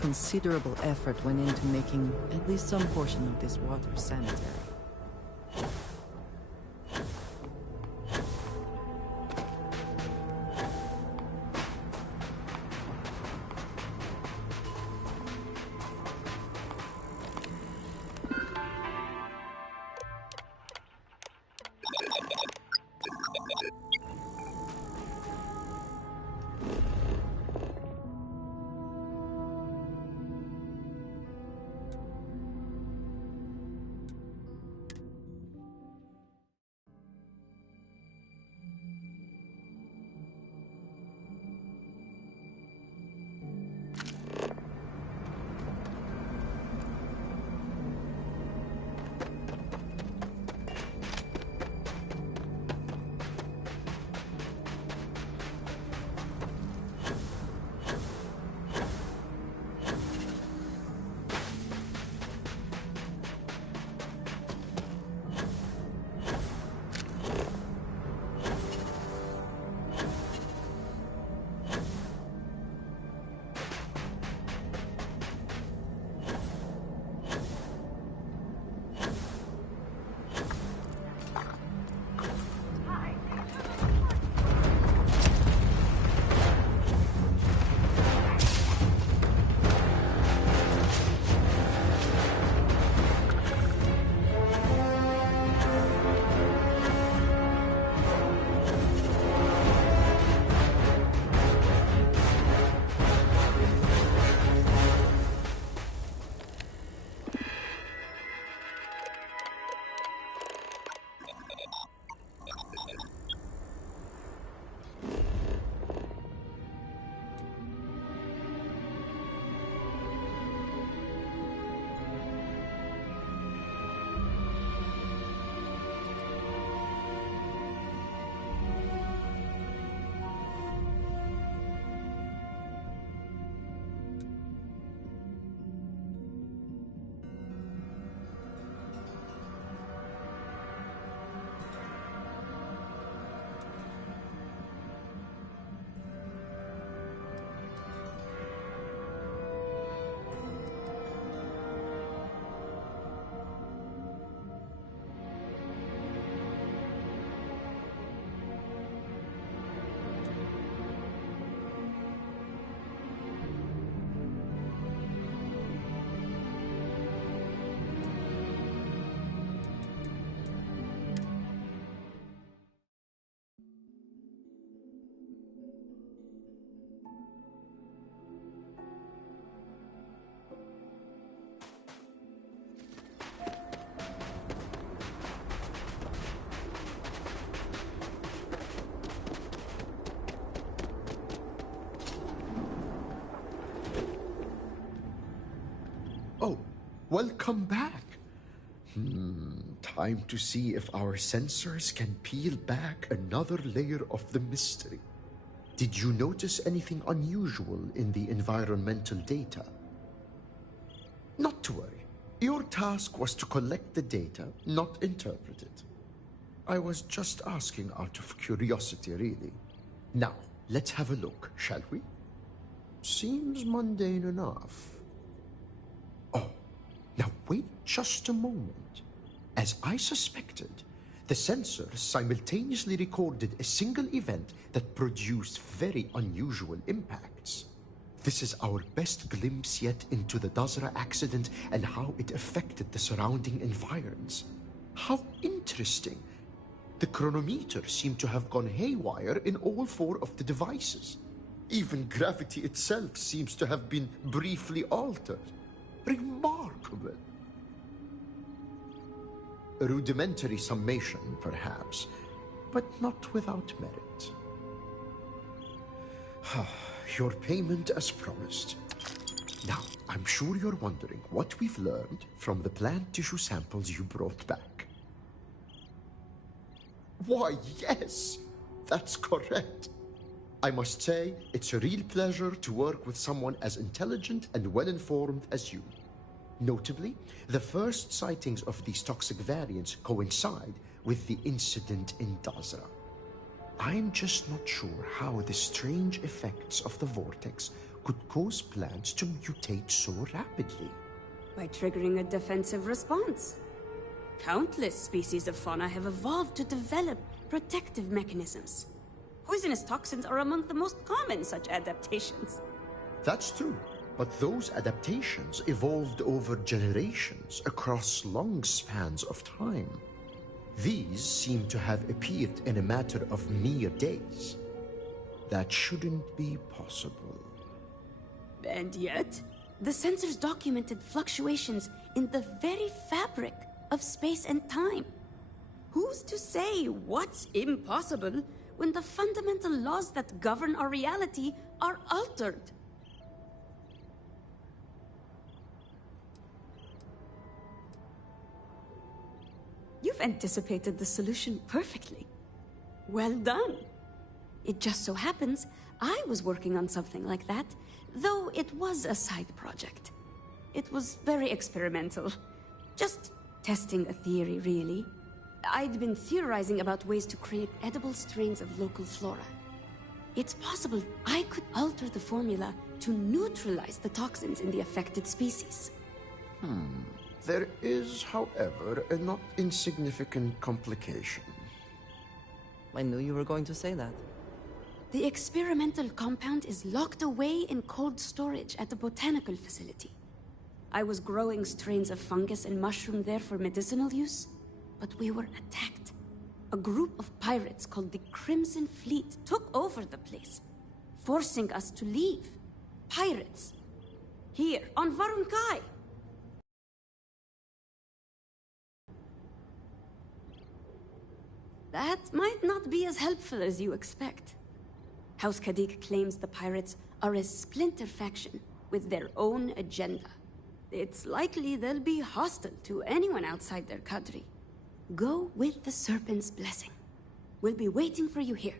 Considerable effort went into making at least some portion of this water sanitary. Oh, welcome back. Time to see if our sensors can peel back another layer of the mystery. Did you notice anything unusual in the environmental data? Not to worry. Your task was to collect the data, not interpret it. I was just asking out of curiosity, really. Now, let's have a look, shall we? Seems mundane enough. Oh, now wait just a moment. As I suspected, the sensors simultaneously recorded a single event that produced very unusual impacts. This is our best glimpse yet into the Dazra accident and how it affected the surrounding environs. How interesting. The chronometer seemed to have gone haywire in all 4 of the devices. Even gravity itself seems to have been briefly altered. Remarkable. A rudimentary summation, perhaps, but not without merit. Your payment as promised. Now, I'm sure you're wondering what we've learned from the plant tissue samples you brought back. Why, yes, that's correct. I must say, it's a real pleasure to work with someone as intelligent and well-informed as you. Notably, the first sightings of these toxic variants coincide with the incident in Dazra. I'm just not sure how the strange effects of the vortex could cause plants to mutate so rapidly? By triggering a defensive response. Countless species of fauna have evolved to develop protective mechanisms. Poisonous toxins are among the most common such adaptations. That's true, but those adaptations evolved over generations across long spans of time. These seem to have appeared in a matter of mere days. That shouldn't be possible. And yet, the sensors documented fluctuations in the very fabric of space and time. Who's to say what's impossible when the fundamental laws that govern our reality are altered? You've anticipated the solution perfectly. Well done. It just so happens I was working on something like that, though it was a side project. It was very experimental. Just testing a theory, really. I'd been theorizing about ways to create edible strains of local flora. It's possible I could alter the formula to neutralize the toxins in the affected species. There is, however, a not insignificant complication. I knew you were going to say that. The experimental compound is locked away in cold storage at the botanical facility. I was growing strains of fungus and mushroom there for medicinal use, but we were attacked. A group of pirates called the Crimson Fleet took over the place, forcing us to leave. Pirates. Here, on Varunkai. That might not be as helpful as you expect. House Kadik claims the pirates are a splinter faction with their own agenda. It's likely they'll be hostile to anyone outside their cadre. Go with the Serpent's blessing. We'll be waiting for you here.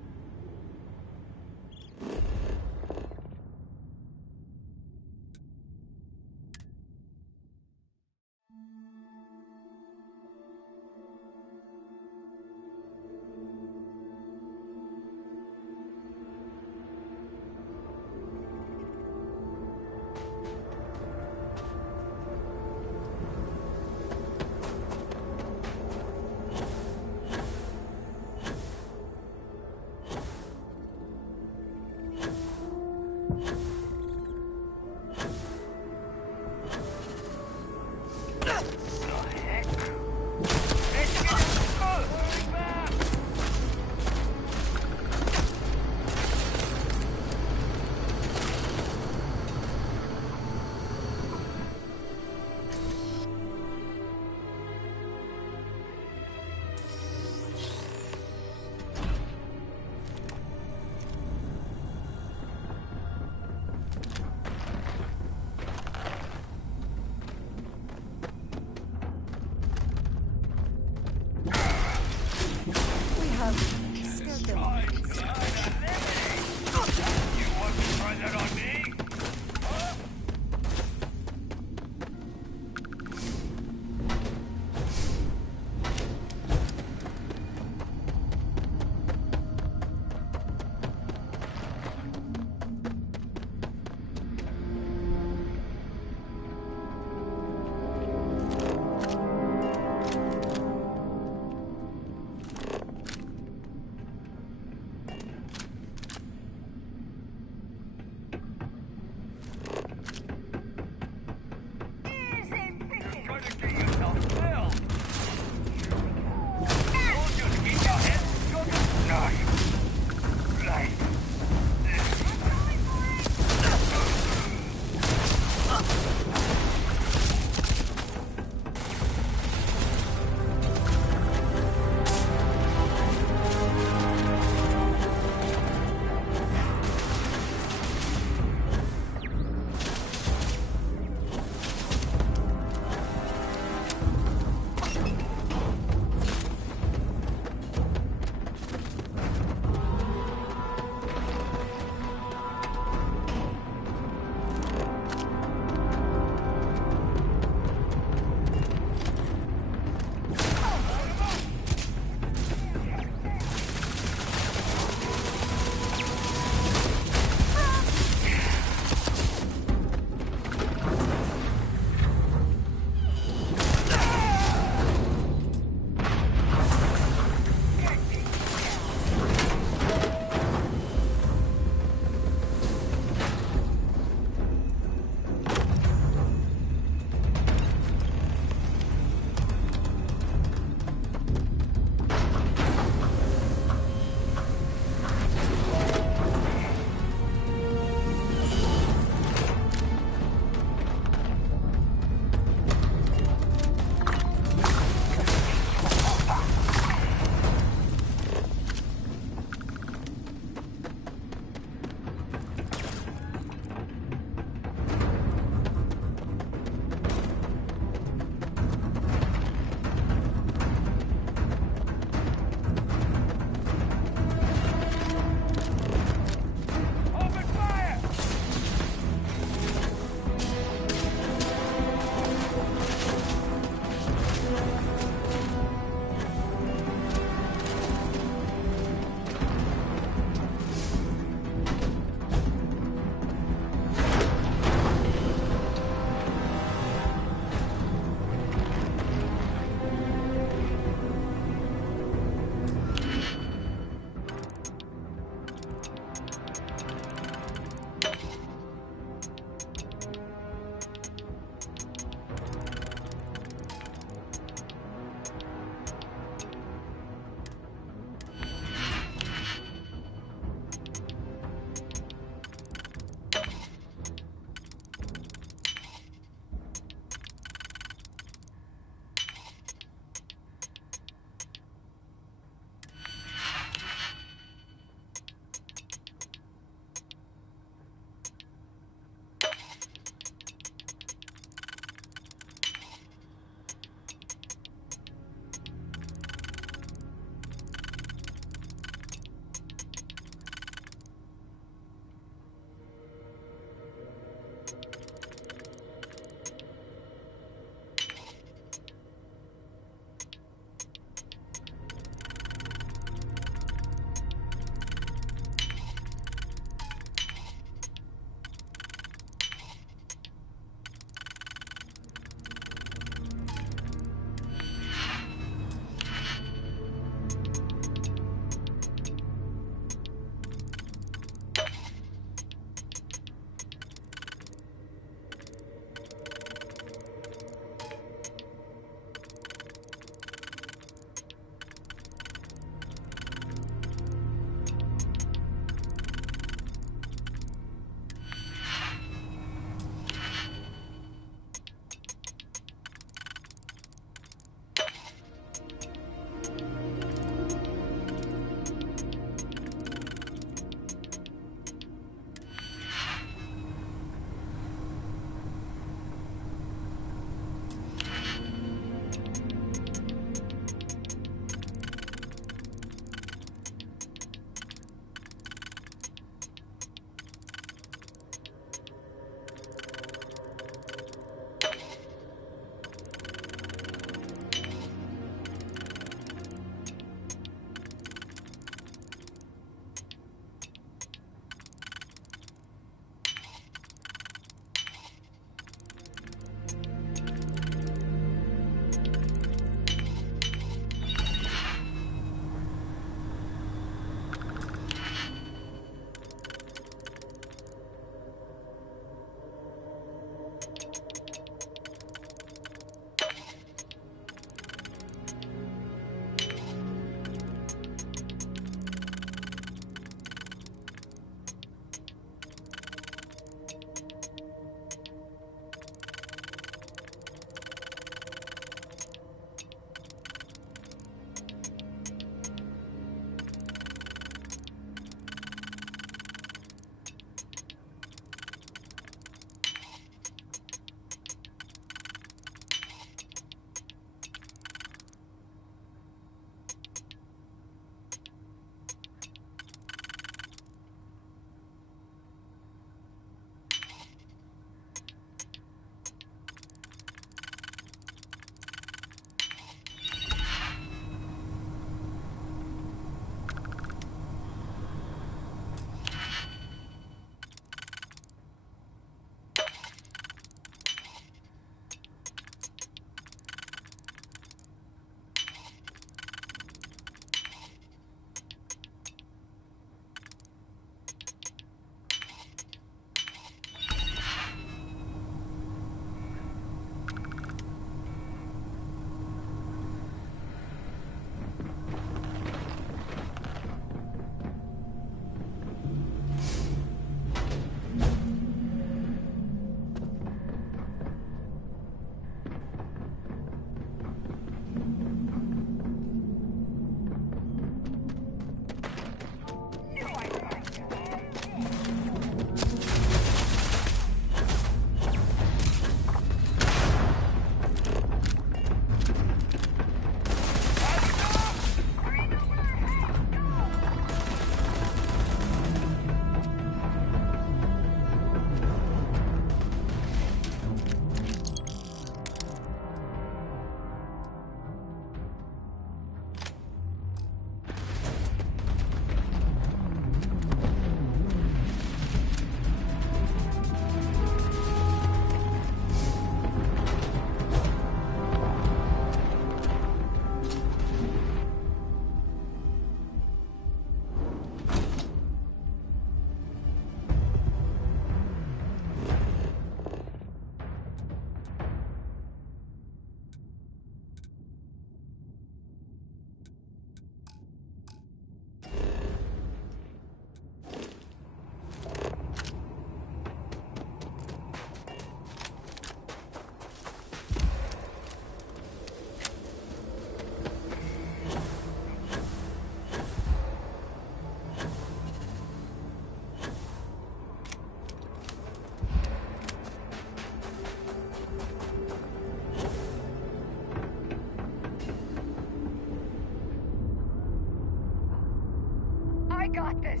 got this.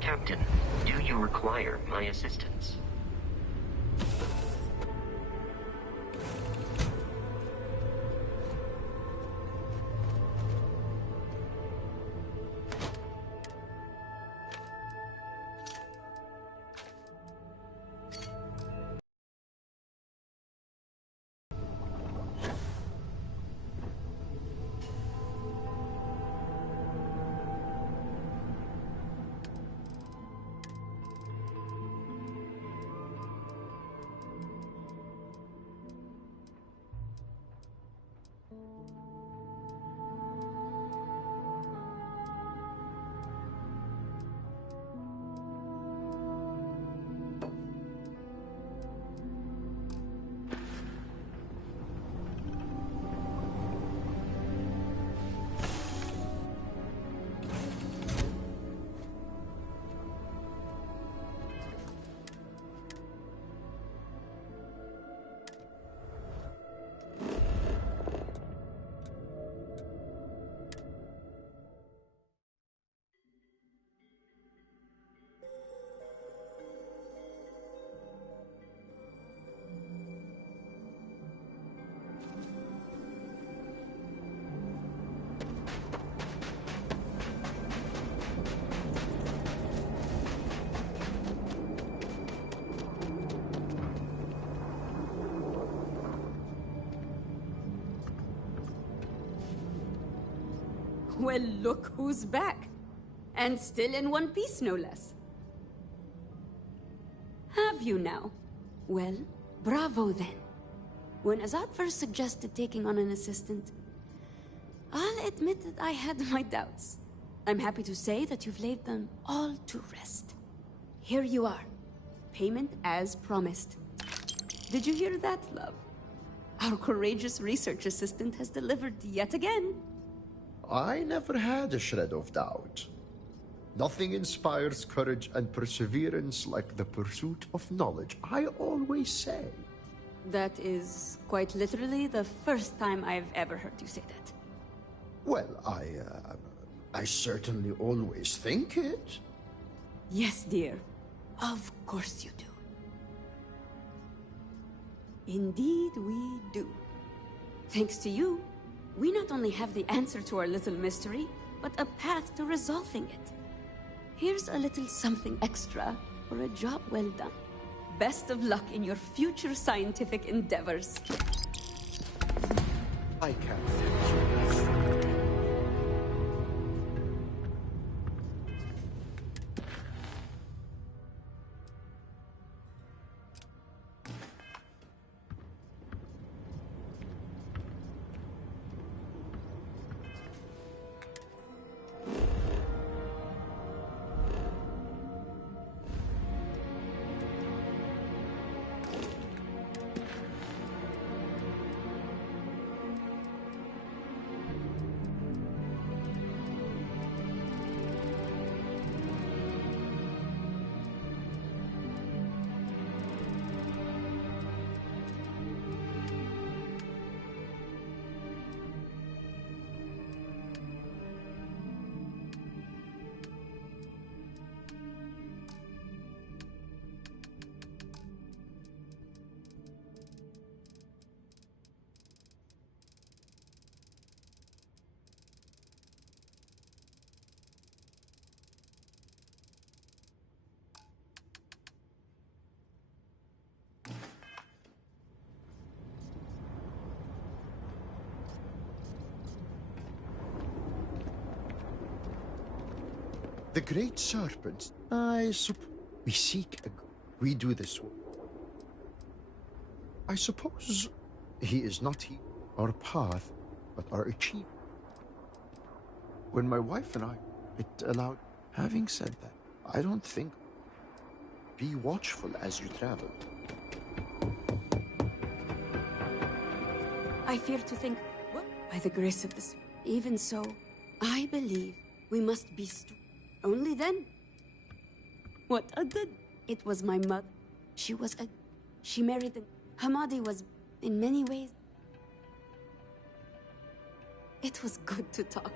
Captain, do you require my assistance? Well, look who's back. And still in one piece, no less. Have you now? Well, bravo then. When Azad first suggested taking on an assistant, I'll admit that I had my doubts. I'm happy to say that you've laid them all to rest. Here you are. Payment as promised. Did you hear that, love? Our courageous research assistant has delivered yet again. I never had a shred of doubt. Nothing inspires courage and perseverance like the pursuit of knowledge, I always say. That is quite literally the first time I've ever heard you say that. Well, I certainly always think it. Yes, dear. Of course you do. Indeed we do. Thanks to you, we not only have the answer to our little mystery, but a path to resolving it. Here's a little something extra for a job well done. Best of luck in your future scientific endeavors. I can't thank you. The great serpent. We seek we do this work. I suppose he is not our path, but our achievement. When my wife and I, it allowed. Having said that, I don't think. Be watchful as you travel. I fear to think, by the grace of this. Even so, I believe we must be only then. What a good. It was my mother. She married Hamadi was, in many ways. It was good to talk.